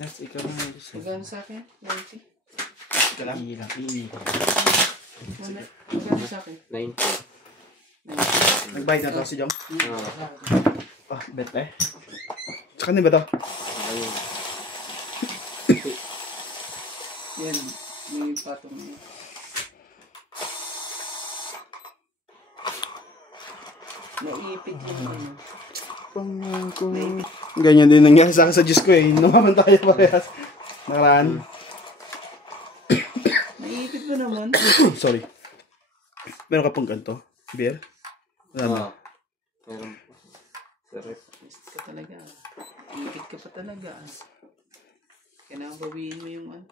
That's ikaw na yung gusto. Magkano sa akin? 90. Ka lang. Iilang, iilang. Magkano sa akin? 90. Nagbayad na to si Jong. Ah, Bet eh. Sa kanin ba to? ayun. Yan. May patong na yun. Naipit yung ano. Ganyan din nangyari sa akin sa Diyos ko eh. Numaman tayo parehas. Nakaraan. Naipit mo naman. Sorry. Meron ka pong ganito? Beer? Wala na. Ah. Meron po. Sarap. Mist ka talaga. Ipit ka pa talaga. Kailangan bawiin mo yung ano.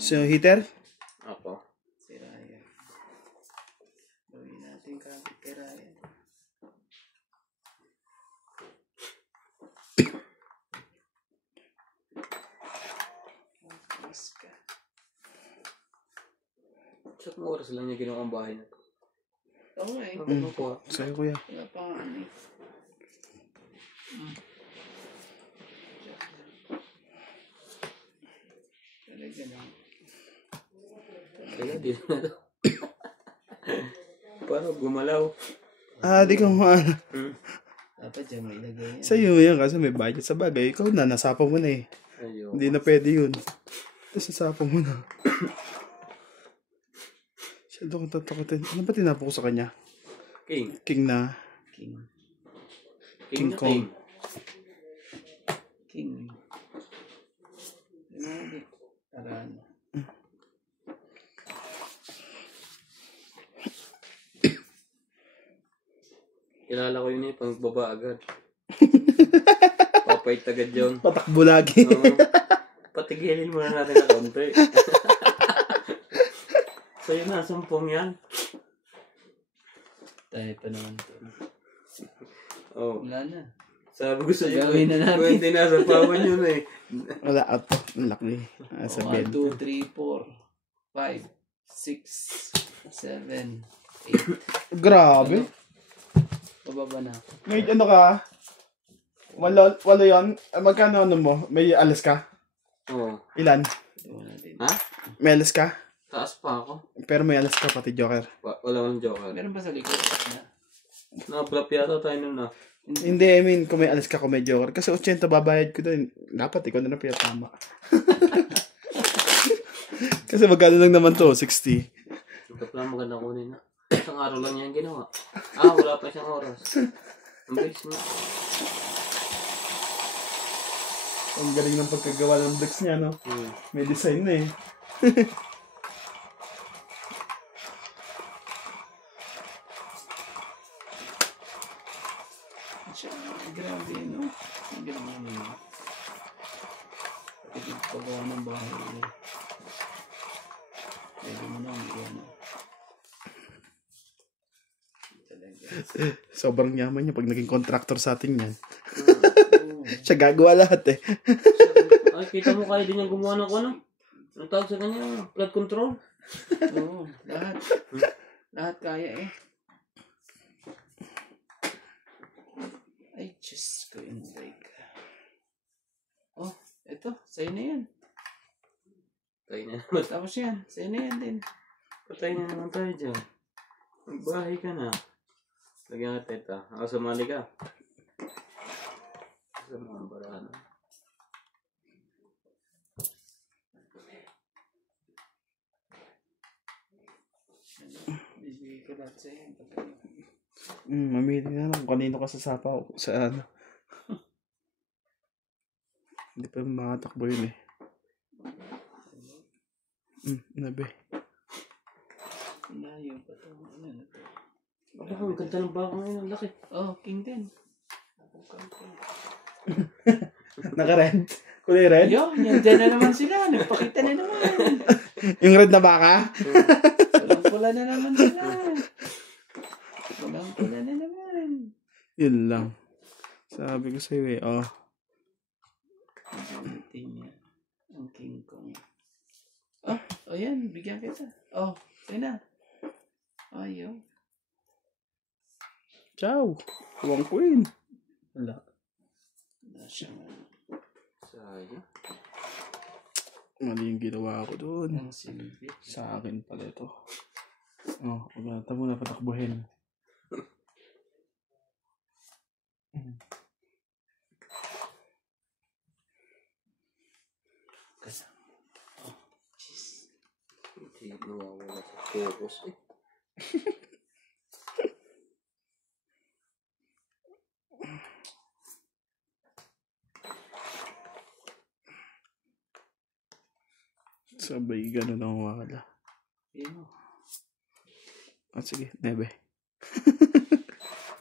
So, heater? Ako. Si Ryan. Bawiin natin kapit kay Ryan. Mas ka. Sa oras lang niya ginawa ang bahay na to. Oo nga eh. Ano po? Sa'yo kuya. Wala pa nga ano eh. Talaga lang. Kaya di na to. Parang gumalaw. Ah, di ka maano. Dapat dyan mo ilagay yan. Sa'yo yan kasi may budget sa bagay. Ikaw na, nasapa mo na eh. Ayun. Hindi na pwede yun. Tapos nasapa mo na. Siya doon kung tatakotin. Ano ba tinapo ko sa kanya? King. King na. King. King na Kong. King. Ano para ano? Kilala ko yun eh, pang baba agad. Papait agad yun. Patakbo lagi. Patigilin muna natin na konti. So yun na, 10 yan. Tayo pa naman to. Oh. Wala na. Sabi ko sa'yo, Gawin na natin. 20 na sa pawan yun eh. Wala, out. Ang laki. Ah, 1, sa bed. 2, 3, 4, 5, 6, 7, 8. Grabe. Pababa na. May ano ka? Walo yun? Magkano ano mo? May alas ka? Oo. Ilan? Ito natin. Ha? May alas ka? Taas pa ako. Pero may alas ka pati Joker. Wala akong joker. Meron ba sa likod? Nakablap yata tayo nun na. Hindi, I mean, kung may alas ka, kung may Joker. Kasi 80 babayad ko doon. Dapat ikaw na lang pinatama. Kasi magkano lang naman to? 60. Ito pala maganda kunin na. Isang araw lang yan ginawa. Wala pa isang oras. Ang bilis mo. Ang galing ng pagkagawa ng bricks niya, no? May design na eh. Siya, grabe, no? Ang ginawa niya. Pagawa ng bahay. Pwede mo na ang ano. Sobrang yaman niya pag naging contractor sa atin yan. Siya gagawa lahat eh. Ay, kita mo kaya din yung gumawa ng ano? Anong tawag sa kanya? Flood control? Oo, lahat. Lahat kaya eh. Ay, Diyos ko yung like. Oh, eto, sa'yo na yan. Patay na naman. Tapos yan, sa'yo na yan din. Patay na naman tayo dyan. Magbahay ka na. Lagyan natin ito. Ako sumali ka. Sa mga barano. Bibigay ko lahat sa'yo. Mamili na lang kung kanino ka sasapaw. Sa ano. Hindi pa makatakbo yun eh. Nabe. Layo pa ito. Ano na ito? Ang ganda ng bako ngayon. Ang laki. Oh, king din. Naka-red? Kulay red? Yo, yan na naman sila. Nagpakita na naman. Yung red na baka? Walang pula na naman sila. Walang pula na naman. Yun lang. Sabi ko sa'yo eh. Oh. Gamitin niya. Ang King Kong. Oh, yan. Bigyan kita. Oh, sa'yo na. Ayaw. Ciao. Huwag queen. Wala. Wala siyang Sayang. Mali yung ginawa ko doon. ang silbi. Sa akin pala ito. Oh, huwag mo na patakbuhin. Hindi nawawala sa focus eh. Sabay ganun ang wala. Ayun o. Sige, nebe.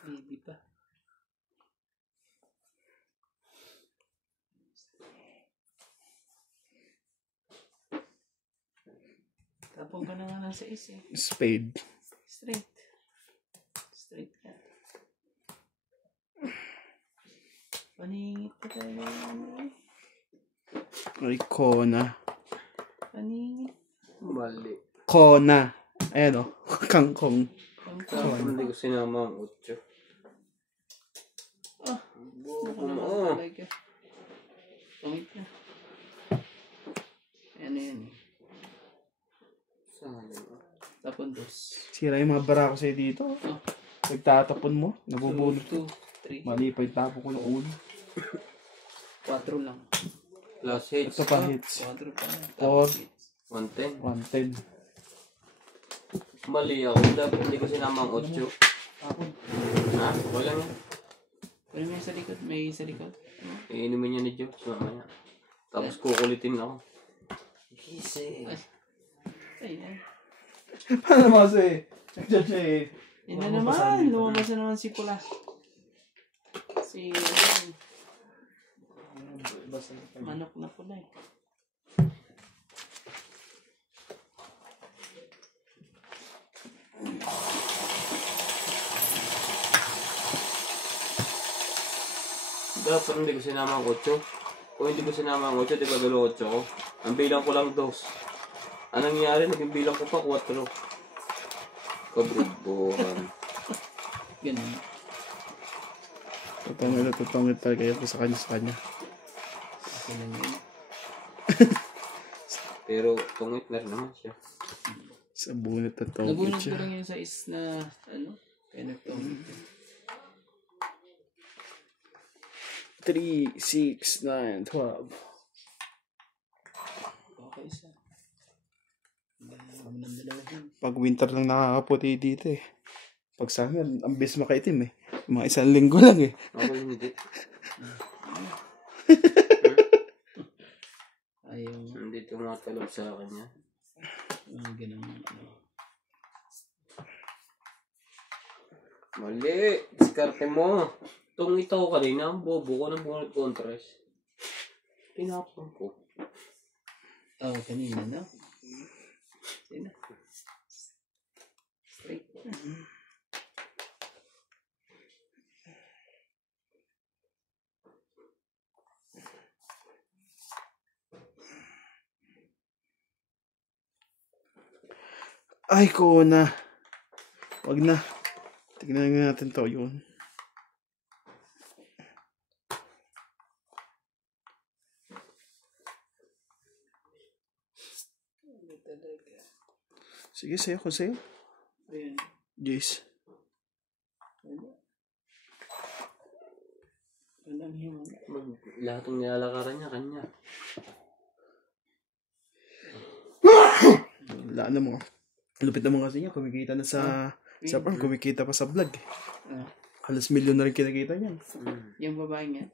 Hindi pa. Tapong ka na nga lang sa is eh. Spade. Straight. Straight ka. Paningit ka tayo ngayon eh. Ay, Kona. Paningit. Mali. Kona. Ayan o. Kangkong. Tapos hindi ko sinama ang 8. Nakalagay ka. Pangit ka. Ano yan eh. Sayang. Tapon dos. Sira yung mga bara ko sa'yo dito. Nagtatapon mo. Nabubulot. 2, 3, Mali pa yung tapo ko ng ulo. 4 lang. Plus hits. Ito pa hits. 4 pa. 110. 110. Mali ako. Dapat hindi ko sinama ang 8. Ha? Wala nga. Ano may sa likod? May sa likod? Iinumin niya ni Joe. Mamaya. Tapos kukulitin ako. Easy. Ay, yan. Paano mo kasi? Nandiyan siya eh. Yan na naman. Lumabas na naman si Pula. Si... manok na pula eh. Dapat hindi ko sinama ang 8. Kung hindi ko sinama ang 8, di ba galo 8 ko? Ang bilang ko lang 2. Anong nangyari? Naging bilang ko pa 4. Kabrubuhan. Ganun. Tutungit talaga yun sa kanya. Okay lang yun. Pero tungit na rin naman siya. Sa bunot na tungit Nabunod ko siya. lang yung size na, kaya nagtawag. 3, 6, 9, 12. Okay, isa. Ang dalawa yun. Pag winter lang nakakaputi dito eh. Pag summer, ang bis makaitim eh. Mga 1 linggo lang eh. Ako hindi. Ayaw. Hindi tumatalob sa akin yan. Ganun. Mali. Diskarte mo. Tungit ako kanina. Ang bobo ko ng bunot contrast. Tinapon ko. Kanina, no? Sino? Straight. Ay, ko na. Wag na. Tignan natin to yun. Sige, sa'yo ko sa'yo. Ayan. Jace. Walang hiwang. Lahat ng nilalakaran niya, kanya. Wala na mo. Lupit naman kasi niya. Kumikita na sa farm. Kumikita pa sa vlog. Halos milyon na rin kinakita niya. Yung babae niya.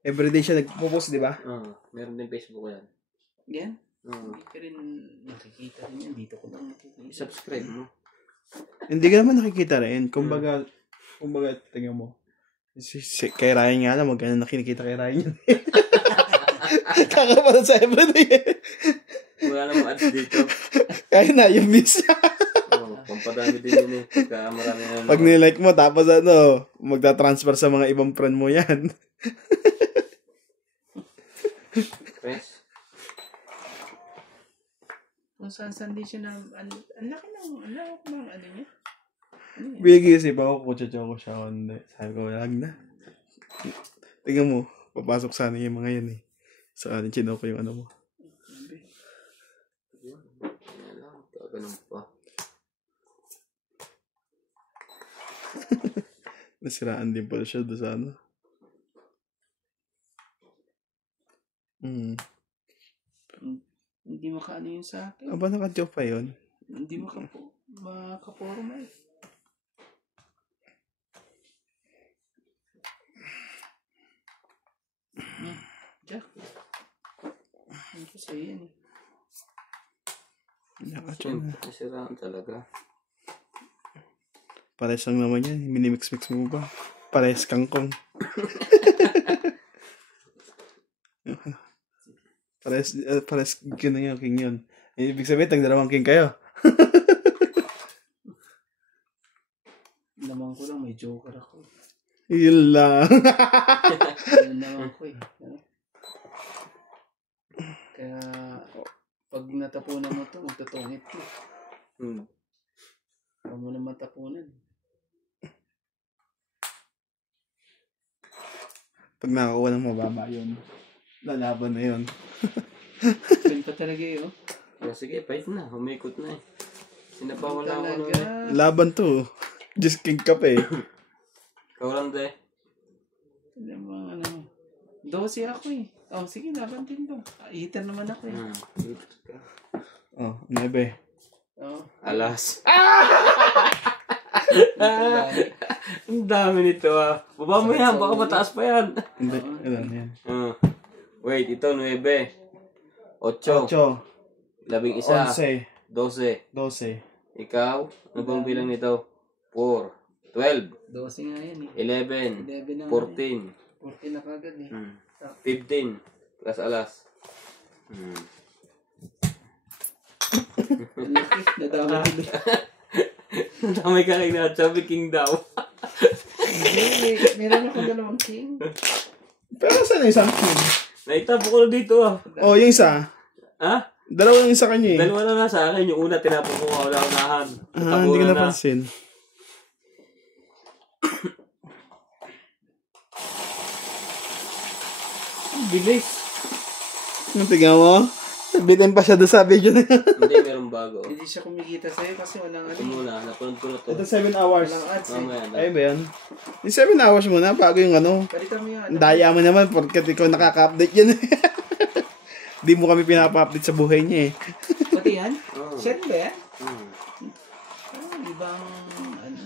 Everyday siya nagpo-post, di ba? Meron din Facebook yan. Yan? Hindi ka rin nakikita rin yan. Dito ko lang nakikita. Subscribe mo. Hindi ka naman nakikita rin. Kumbaga, tingnan mo. Kay Ryan nga lang, magkano na kinikita kay Ryan yun. Kakapalan sa everyday. Wala namang ads dito. Kaya na, yung miss. Pampadami din yun eh. Pagka marami na. Pag nilike mo, tapos magta-transfer sa mga ibang friend mo yan. Press. Kung saan din siya na, ang laki ng, ano niya? Bigay kasi pa ako, kutsatsa ko siya. Sabi ko, wala na. Tingnan mo, papasok sana yung mga yan eh. Sa akin, chino ko yung ano mo. Ganun pa. Nasiraan din pala siya doon sa ano. Hindi makaano yun sa akin. Aba, naka-job pa yun? Hindi makaporma eh. Jack. Ano ko sa'yo yan eh. Nasiraan talaga. Pares lang naman yan. Minimix-mix mo ba? Pares kangkong. Pares gano'n yung king yun. Ibig sabihin, tag-dalawang king kayo. Naman ko lang, may joker ako. Yun lang. Yun naman ko eh. Kaya, pag natapunan mo ito, magtutungit ko. Huwag mo naman tapunan. Pag nakakuha ng mababa yun, lalaban na yun. Ganda talaga yun. Sige, fight na. Humikot na eh. Sinabawan lang ako Talaga. nun. Laban to. Just king cup eh. Kaulang de. Ano, 12 ako eh. Oh, sige, laban din to. Hitter naman ako eh. Oh, 9. Oh. Alas. Ang dami nito ah. Baba mo yan, baka mataas pa yan. Hindi, ilan yan? Wait, ito 9. 8. 8, 11. 11, 12. 12, Ikaw, ano bang bilang nito? 4. 12. 12 nga yan eh. 11. 11 na 14. 14 na kagad eh. 15. Plus alas. Laki, nadama din. Damay ka kay Nachabi King daw. Hindi, meron ako 2 king. Pero saan yung isang king? Naitabo ko na dito ah. Oh, yung isa. Ha? Dalawa lang yung sa kanya eh. Dalawa na nga sa akin. Yung una tinapon ko kaula-ulahan. Hindi ko napansin. Bilis. Ang tingnan mo? Bitin pa siya doon sa video na yan. Hindi, meron bago. Hindi siya kumikita sa'yo kasi walang Ito muna, napanood ko na to. Ito 7 hours. Walang ads eh. Mamaya na. Ay ba yan? Yung 7 hours muna bago yung ano. Palitan mo yan. Daya mo naman porkat ikaw nakaka-update yan. Di mo kami pinapa-update sa buhay niya eh. Pati yan? Oo. Share ba yan? Hmm. Ibang, ano,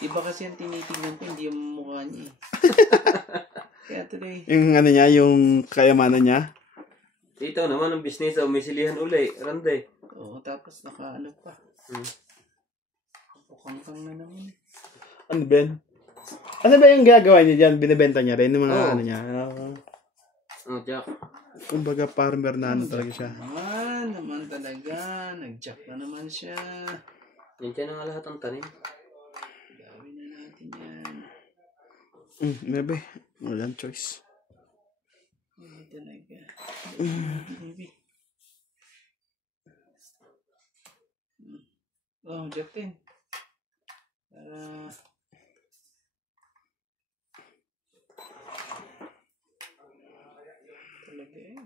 iba kasi yung tinitingnan ko, hindi yung mukha niya eh. Kaya tuloy. Yung ano niya, yung kayamanan niya. Ito naman ang business sa umisilihan uli. Rande. Oo, tapos nakaano pa. Bukang-kang na naman. Ano Ben? Ano ba yung gagawa niya dyan? Binibenta niya rin yung mga Oo. ano niya. Oh, Jack. Kumbaga farmer na ano talaga siya. Naman talaga. Nag-jack na naman siya. Yan dyan na nga lahat ang tanim. Gawin na natin yan. Maybe. Walang choice. Hindi talaga. Maybe. Oh, jack din. Para... Talaga eh.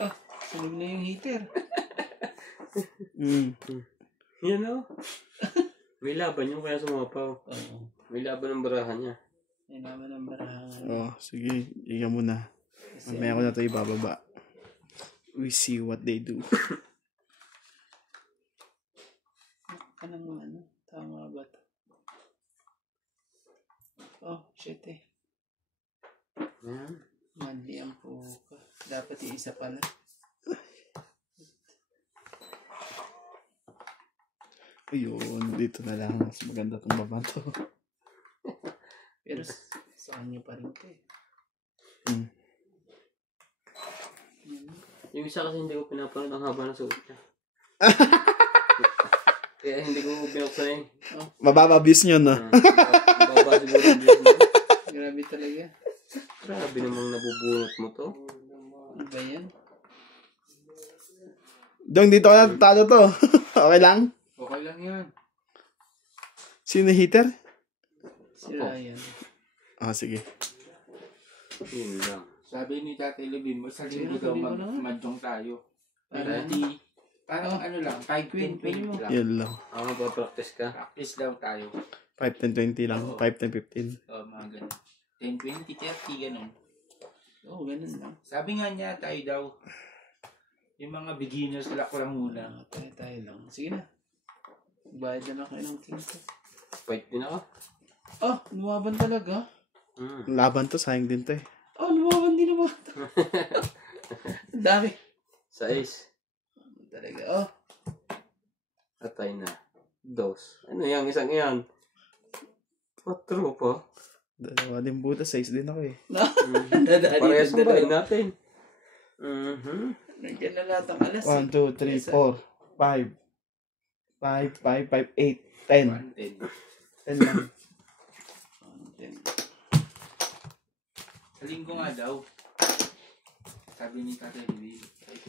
Ah, sunog na yung heater. Yan o. May laban yung kaya sumapaw. Oo. May laban ng barahan niya. May naman ang barahan. Oh, sige. Iga muna. Kasi Mamaya ko na ito ibababa. We see what they do. anong ano? Tama ba ito? Oh, shit eh. Yan. Mali ang puka. Dapat yung isa pala. Ayun, dito na lang. Mas maganda itong baba to. Pero sa kanya pa rin ito eh. Yung isa kasi hindi ko pinapanood ang haba ng suot niya. Kaya hindi ko binuksan eh. Mababa views nyo, no? Baba siguro yung views mo. Grabe talaga. Grabe namang nabubunot mo to. Ano ba yan? Dong, dito ka na talo to. Okay lang? Okay lang yan. Sino heater? Si Ryan. Ah, sige. Yun lang. Sabi ni Tatay Lubin, sa linggo Sige, daw sabi mo na. magmadyong tayo. Para Parang ano lang, 5-10 pwede mo. lang. Yun lang. Ako magpa-practice ka. Practice daw tayo. 5, 10, 20 lang. Oo. 5, 10, 15. O, mga ganun. 10, 20, 30, ganun. Oo, ganun lang. Sabi nga niya, tayo daw, yung mga beginners lang ko lang muna. Tayo lang. Sige na. Bayad na lang kayo ng king ko. Fight din ako. Oh, lumaban talaga. Laban to, sayang din to eh. Oh, lumaban din naman. Ang dami. Sa ace. Talaga, oh. Atay na. Dos. Ano yan? Isang yan. 4 pa. Dalawa din buta, 6 din ako eh. Parehas ang bahay natin. Nandiyan na lahat ang alas. 1, 2, 3, 4, 5. 5, 5, 5, 8, 10. 10 lang. Sa linggo nga daw, sabi ni Tatay Lubin,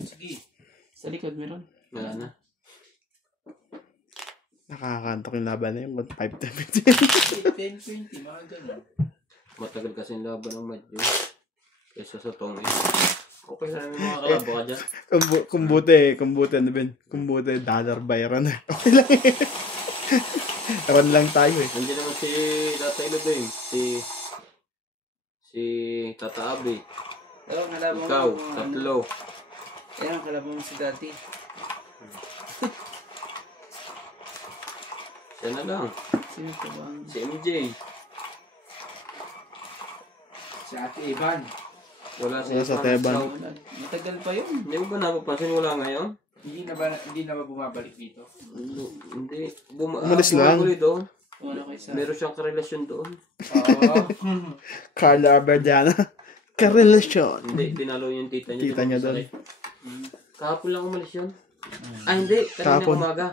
sige, Sa likod meron. Wala na. Nakakantok yung laban na yun. 5, 10, 10, 20, mga ganun. Matagal kasi yung laban ng Madyo. Kesa sa tong okay na yung mga kalabo ka dyan. 15. Kumbute, ano Ben? Kumbute, dollar by run. Okay lang eh. Run lang tayo eh. Nandiyan naman si Tatay Lubin. Si Tata Abi. Oh, kalaban Ikaw. mo. Tatlo. Ayan, kalaban mo si Dati. Siya na lang. Sino pa ba? Si MJ. Si Ate Ivan, Wala si Wala sa Frank Teban. South. Matagal pa yun. Hindi mo ba napapansin wala ngayon? hindi na ba bumabalik dito? Hindi. Umalis lang. bumabalik doon. Wala kay Sa. Meron siyang karelasyon doon. Oo. Carla Aberdana. Karelasyon. Hindi, dinalo yung tita niya. Tita niya doon. Kahapon lang umalis yun. Ah, hindi. Kanina Kahapon. umaga.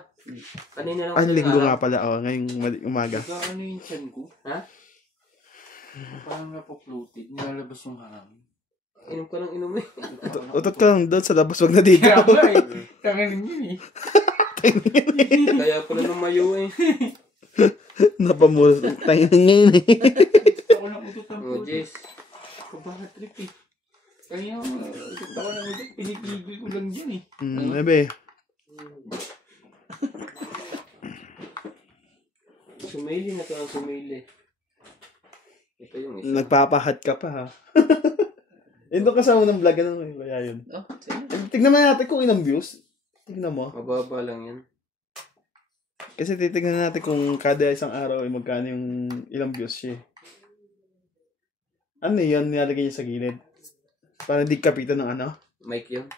Kanina lang. Ay, umaga. linggo nga pala. Oh, ngayong umaga. Ano yung chan ko? Ha? Parang napopluted. Nilalabas yung hangin. Inom ka ng inom eh. Utot ka lang doon sa labas, wag na dito. Kaya ba eh. Tanganin yun eh. Kaya pala lumayo eh. Napamura. Tayo ngayon eh. Gusto ko ng utot ng Oh, puto. Jess. Kabahat trip eh. Kaya utot ako ng utot. Pinipigil ko lang dyan eh. Ebe. Sumili na ka ang sumili. Ito yung isa. Nagpapahat ka pa ha. Yun doon kasama ng vlog. Ano kaya yun? Oh, sige. Tignan mo natin kung ilang views. Tignan mo. Mababa lang yan. Kasi titignan natin kung kada isang araw ay magkano yung ilang views siya. Ano yun? Nilalagay niya sa gilid. Para hindi kapitan ng ano? Mic yun.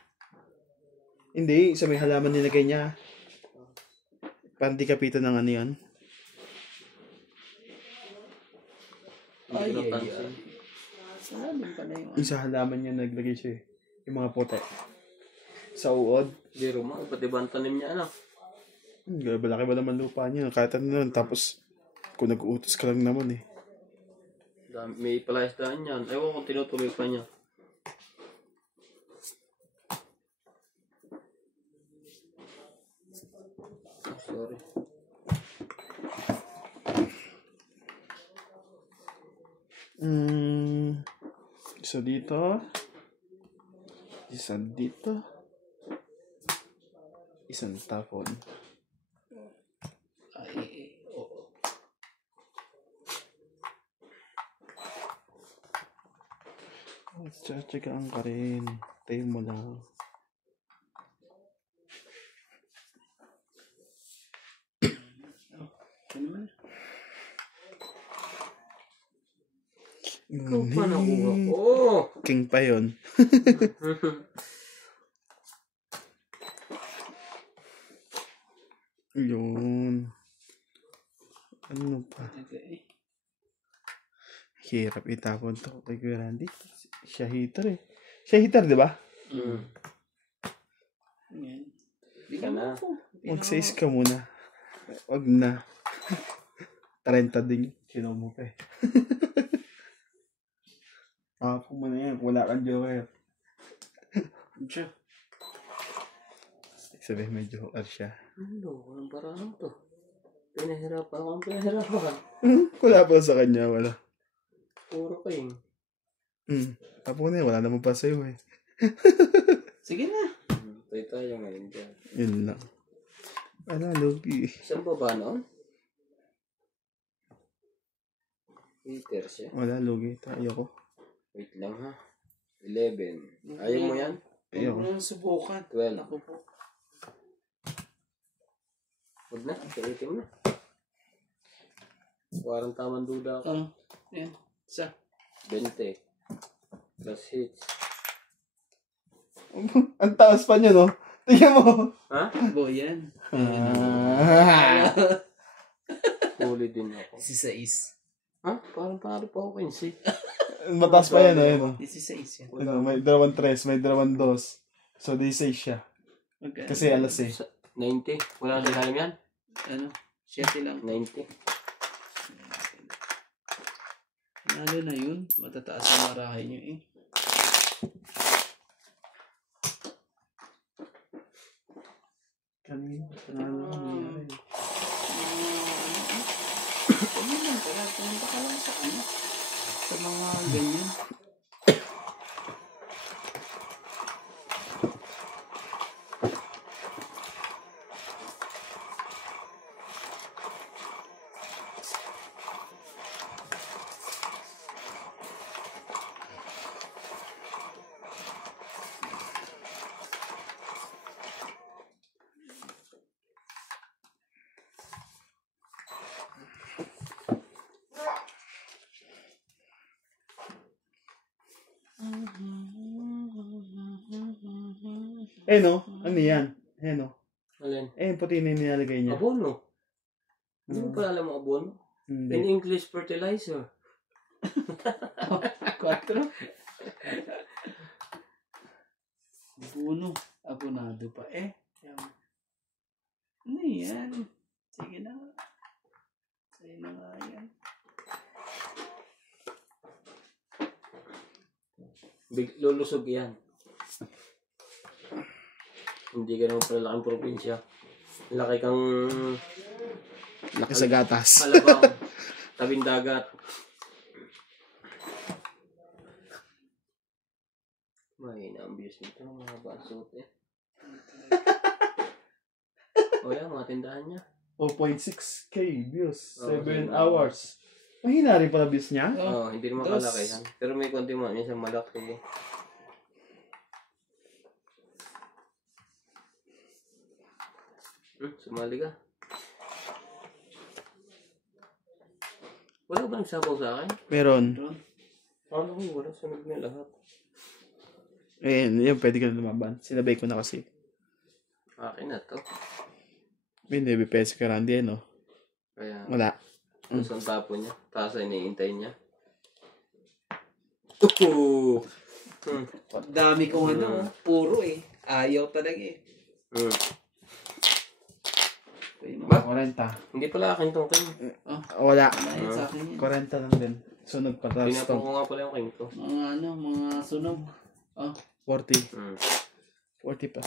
Hindi. Sa may halaman nilagay niya. Para hindi kapitan ng ano yun. Hindi ko napansin. Salamin pa na yung Yung sa halaman niya naglagay siya eh. Yung mga puti. Sa uod. Hindi Roma. Pati ba ang tanim niya ano? Malaki ba naman lupa niya? Kahit ano nun. Tapos, kung nag-uutos ka lang naman eh. May palaisdaan yan. Ewan kung tinutuloy pa niya. Oh, sorry. Isa dito. Isa dito. Isang tapon. ay, oo. Tsaka-tsagaan ka rin. Tayo mo lang. Ano naman? Ikaw pa nakuha ko. King pa yun. Yun. Ano pa? Okay. Hirap itapon to kay Kuya Randy. Siya hitter eh. Siya hitter, di ba? Mm. Yan. Ka na. Mag-size ka muna. Wag na. 30 din. Sino mo pa eh. Tapos mo na yan. Wala kang joker. Siya. Sabihin may joker siya. Ano? Walang parang to. Pinahirapan ako ang pinahirapan. Wala pa sa kanya. Wala. Puro kayo. Tapos na yan. Wala naman pa sa'yo eh. Sige na. Tayo ngayon dyan. Yun lang. Wala, Logi. Saan ba ba noon? Peter siya. Wala, Logi. Tayo ko. Wait lang ha. 11. Ayaw mo yan? Ayaw ko. Huwag mo nang subukan. 12. Ako po. Huwag na. Kaitim na. Parang tamang duda ako. Yan. Isa. 20. Plus hits. Ang taas pa niya, no? Tingnan mo. Ha? Boy, yan. Huli din ako. 16. Ha? Parang paro pa ako 15. Mataas pa yan, no? 16 yan. Ano, may 2-3, may 2-2. So, 16 siya. Magkano? Kasi alas eh. 90. Wala na ilalim yan? Ano? 7 lang. 90. Nalo na yun. Matataas ang marahay nyo eh. Kanina, panalo ko nangyari. Ano lang, tara, pumunta ka lang sa ano? Sa mga ganyan. No? Ano yan? No? Alin? Puti na yung nilalagay niya. Abono. Hindi mo pala alam ang abono? Hindi. In English, fertilizer. 4. Buno. Abonado pa eh. Ano yan? Sige na. Sige na nga yan. Lulusog yan. Hindi ka naman pala laking probinsya. Laki kang Laki sa gatas. Alabang. Tabing dagat. Mahina ang views nito. Mahaba ang suot eh. O yan, mga tindahan niya. 0.6k views. Oh, 7 7 hours. Mahina rin pala views niya. Oo, hindi naman Dos. kalaki yan. Pero may konti man isang malaki. Sumali ka. Wala ba nagsapaw sa akin? Meron. Ano ko, wala sunog na lahat. Ayun, yun, pwede ka na lumaban. Sinabay ko na kasi. Akin na to. May 9 pesos ka randi no? Kaya, Wala. gusto ang tapo niya. Tapos ay iniintay niya. Ooh! Dami kong puro eh. Ayaw talaga eh. Ba? 40. Hindi pala akin tong king. Wala. Ayun sa akin yan. 40 lang din. Sunog pa tapos Pinapang ko nga pala yung king ko. Mga sunog. 40. 40 pa.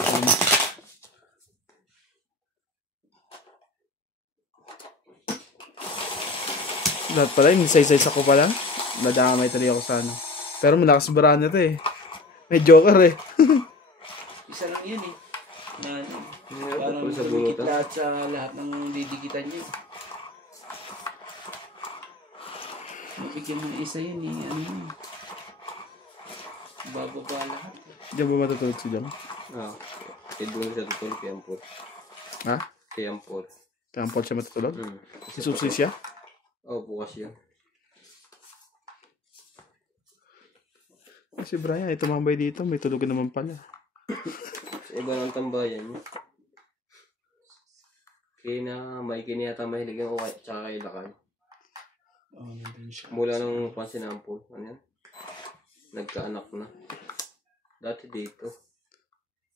Lahat pala, yung size ako pa lang. Nadamay tuloy ako sa ano. Pero malakas baraan nito eh. May joker eh. Isa lang yun eh. Na, Parang parang sa dumikit bunutan. lahat sa lahat ng didikitan niya. Mabigyan mo na isa yun eh. Ano yun? Bababa lahat. Diyan ba matutulog si Jong? Oo. Kaya doon siya tutulog kay Ampor. Ha? Kay Ampor. Tampol siya matutulog? Isupsi siya? Oo, bukas yun. Si Brian, ay tumambay dito. May tulugan naman pala. Sa iba ng tambayan niya. Kaya na may kiniyata mahilig ang ukay tsaka kay Lakay. Nandun siya. Mula nung pansin na Ampor. Ano yan? Nagkaanak na. Dati dito.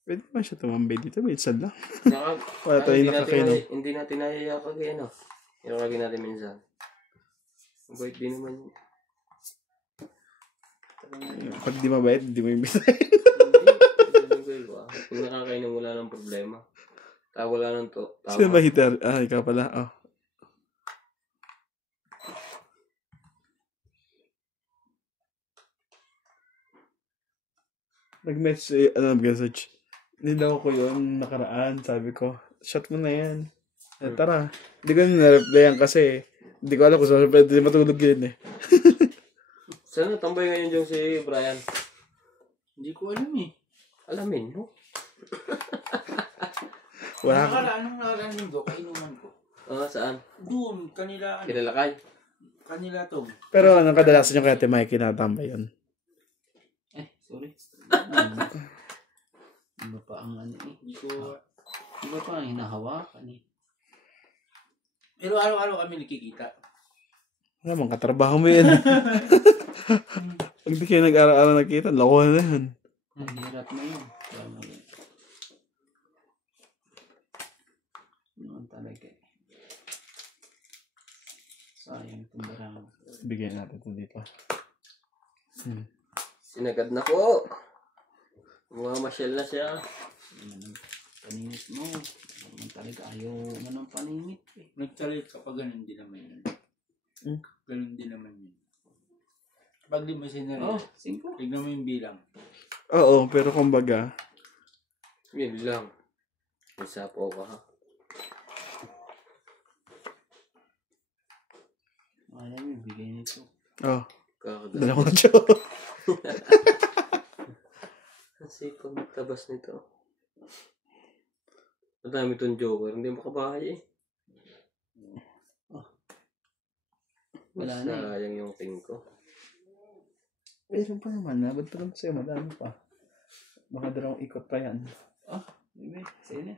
Pwede ba siya tumambay dito? Minsan lang. Naka, Wala tayo nakakainom. Hindi natin nayayakag eh, no? Inakagin natin minsan. Mabait din naman yun. Pag di mabait, di mo imbitahin. Hindi ko iba. Kung nakakainom, wala nang problema. Wala nang to. Sino ba hitter? Ah, ikaw pala. Oh. Nag-message. Nilaw ko yun nakaraan. Sabi ko, shot mo na yan. Tara. Hindi ko na-replyan kasi hindi ko alam kung saan pwede matulog yun eh. Saan natambay ngayon dyan si Brian? Hindi ko alam eh. Alamin mo. Wala. Anong nakaraan linggo? Kainuman ko. Saan? Doon, kanila Kinalakay. Kanila to. Pero anong kadalasan yung kaya Timay kinatambay yun? Sorry. Iba pa ang ano eh. Iba pa ang hinahawakan eh. Pero araw-araw kami nakikita. Wala mong katrabaho mo yun. Pag di kayo nag-araw-araw nakita, lakuhan na yun. Ang hirap na yun. Tama yun. Noon talaga eh. Sayang itong barang. Bigyan natin ito dito. Sinagad na po. Mamasyal na siya. Paningit mo. Naman talaga ayaw mo ng paningit eh. Nagsalit ka pa ganun din naman yun. Ganun din naman yun. Pag di mo sinari, 5. tignan mo yung bilang. Oo, pero kumbaga, Yun lang. Isa po ka ha. Alam mo, bigay nito. Kakadala. dala ko na siya. Kasi pag magtabas nito. Madami itong joker. Hindi makabahay eh. Wala na eh. Sayang yung king ko. Meron pa naman, nabad pa lang sa'yo, madami pa. Baka dalawang ikot pa yan. Bigay, sa'yo na.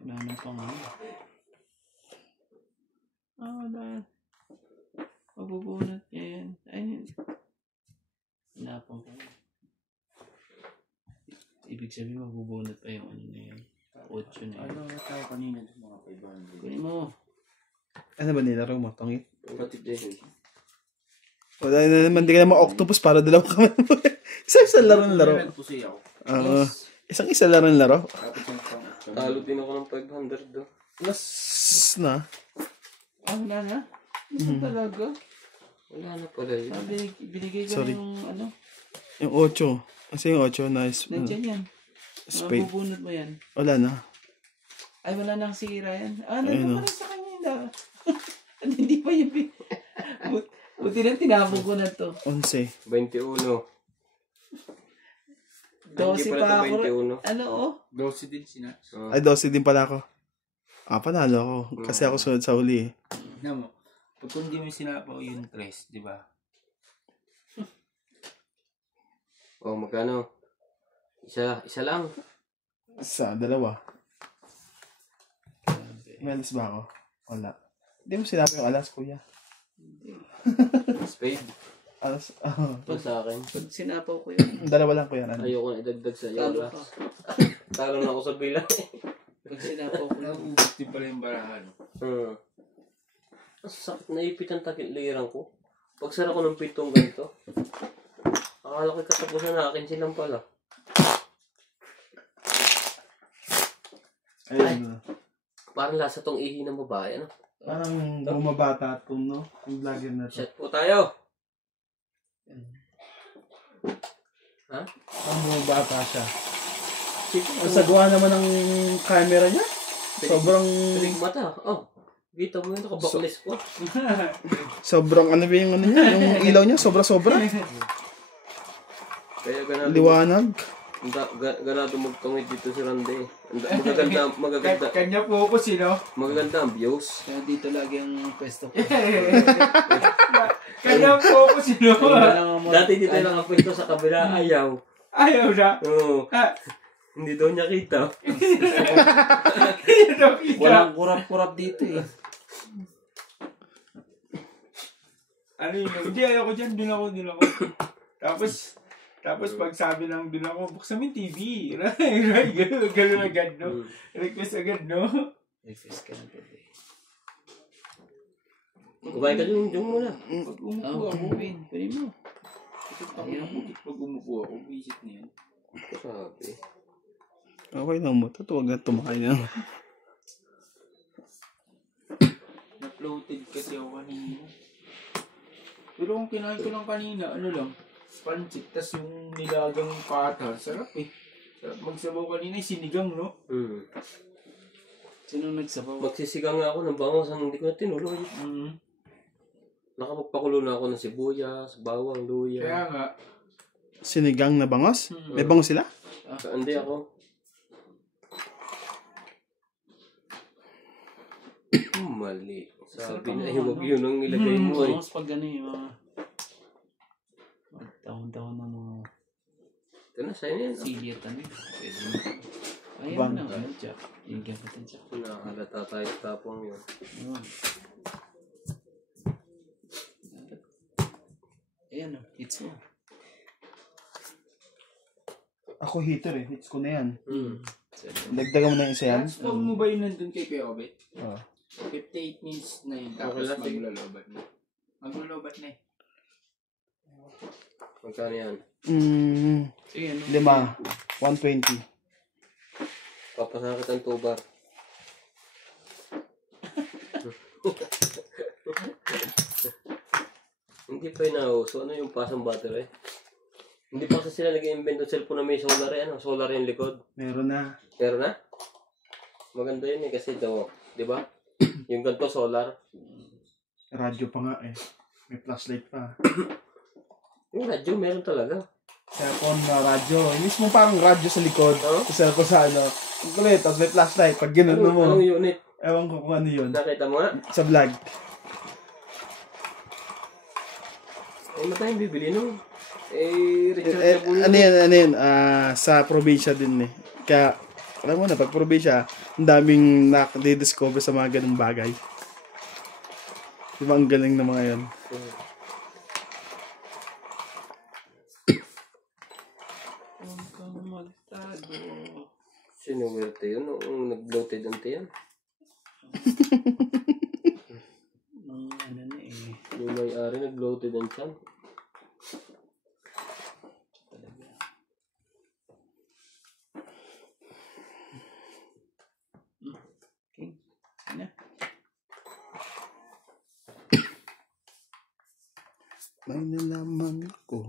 Wala na pang ano. Wala. Mabubunot yan. Ay, hinapang ko. Ibig sabihin, mabubunot pa yung ano na yun. 8 na yun. Ano na tayo kanina ng mga 500? Kunin mo. Ano ba nilaro mo? Tongit? Pati din. Wala na naman, di ka naman octopus para dalawa kami. Isang laro. Nagpusi ako. Isang laro. Tapos yung pang Talo din ako ng 500 do. Last na. Wala na? Ito talaga. Wala na pala yun. Binigay ko Sorry. na yung ano. Yung 8. Kasi yung 8, nice. Nandiyan yan. Spade. Mabubunot mo yan. Wala na. Ay, wala nang sira yan. Ayun, Nandun pa rin sa kanya yun. Hindi pa yun. Buti na tinabog ko na to. 11. 21. 12 pala pa to, ako. 21. Ano oh? 12 din sina. Ay, 12 din pala ako. Panalo ako. Kasi ako sunod sa huli eh. Tignan mo. Pag hindi mo sinapaw yung 3, di ba? Oh, magkano? Isa lang. Sa dalawa. May alas ba ako? Wala. Hindi mo sinabi yung alas, kuya. Spade. Alas, Ito sa akin. Pag sinapaw ko yun. dalawa lang, kuya. Ano? Ayoko na idagdag sa iyo. Talo ka. Talo na ako sa bilang. Pag sinapaw ko yun. Naubos din pala yung barahan. Ang sakit, naipit ang takilirang ko. Pagsara ko ng pitong ganito. Akala ko katapusan na akin silang pala. Ayun. Parang lasa tong ihi ng babae, ano? Parang bumabata ito, no? Yung vlogger na to. Shot po tayo! Ha? Parang bumabata siya. Sige, Ang sagwa naman ng camera niya. Sobrang... Piling mata. Oh, kita mo yun, nakabaklis po. Sobrang ano ba yung ano niya? Yung ilaw niya, sobra-sobra. Kaya ganado. Liwanag. Ganado magtungit dito si Randy. Magaganda. Kanya po ako sino? Magaganda ang views. Kaya dito lagi ang pwesto ko. Kanya po ako sino? Dati dito lang ang pwesto sa kabila, ayaw. Ayaw na. Oo. Hindi daw niya kita. Walang kurap-kurap dito eh. Ano yun? Hindi, ayoko dyan. Dun ako. Tapos pag sabi lang dun ako, buksan mo yung TV. Gano'n agad, no? Request agad, no? Request ka na pwede. Kumain ka din yung muna. Pag umupo Oo, ako, kunin mo. pag umupo ako, visit na yan. Sabi. Okay lang mo. Huwag na tumakain na. Na-floated kasi ako kanina. Pero kung kinain ko lang kanina, ano lang, pancit, tas yung nilagang pata, sarap eh. Sarap magsabaw kanina, sinigang, no? Sino nagsabaw? Magsisigang nga ako ng bangos, hindi ko na tinuloy. Nakapagpakulo na ako ng sibuyas, bawang, luya. Kaya nga, Sinigang na bangos? May bangos sila? Hindi ako. Mali. Sabi na huwag yun ang nilagay mo eh. Mas pag gano'n yung mga taon-taon ng mga Ito na, sa'yo na yan. silya tanong. Pwede mo. Ayaw Bang. na, ano, Jack. Hinggan ka din, Jack. Nakahalata tayo sa tapong yun. Ayan o, hits mo. Ako heater eh. Hits ko na yan. Dagdagan mo na yung isa yan. stone mo ba yun nandun kay Kuya Obet? Oo. 58 minutes na yun, Okay tapos lang, sige. maglolobat na. Maglolobat na eh. Magkano yan? Sige, ano? 5. 120. Papasakit ang tubar. Hindi pa yun nauso. Ano yung pasang battery? Hindi pa kasi sila nag-invent ng cellphone na may solar eh. Ano? Solar yung likod. Meron na. Pero na? Maganda yun eh kasi daw. Di ba? Yung ganito solar. Radyo pa nga eh. May flashlight pa. Yung radyo meron talaga. Cellphone na radyo. Yung mismo parang radyo sa likod. Oo. Sa cellphone sa ano. Ang kulit. Tapos may flashlight. Pag gano'n mo. Anong unit? Ewan ko kung ano yun. Nakita mo nga? Sa vlog. Eh, matayang bibili no? Eh, rechargeable. Ano yun? Sa probinsya din eh. Kaya, alam mo na, pag probinsya, ang daming nakadidiscover sa mga ganung bagay. Diba ang galing ng mga yun? Huwag kang magtago. Sinuwerte yun nung nag-bloated ang tiyan. Nung ano na eh. Yung may-ari nag-bloated ang tiyan. Talaga. Okay. Ano? May nalaman ko.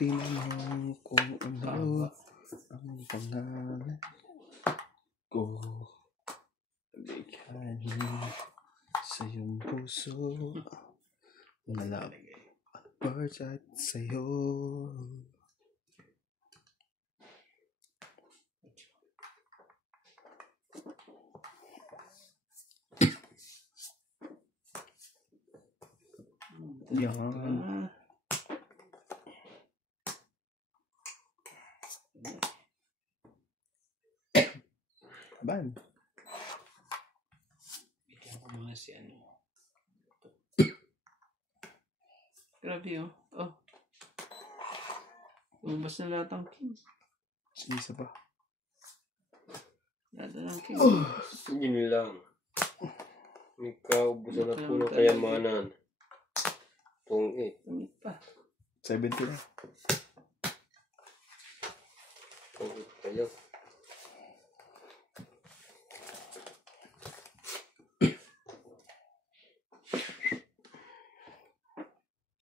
Tinanong ko ano ang pangalan ko. Bigyan sa iyong puso. Nalagay at birds at sa'yo. Yan. Ban. Bigyan ko muna si ano. Grabe oh. Oh. Lumabas na lahat ang king. Isa pa. Lahat na ng king. Yun lang. Ikaw, busa na po ng kayamanan. Tungit. Tumit pa. 70 na. Tungit kayo.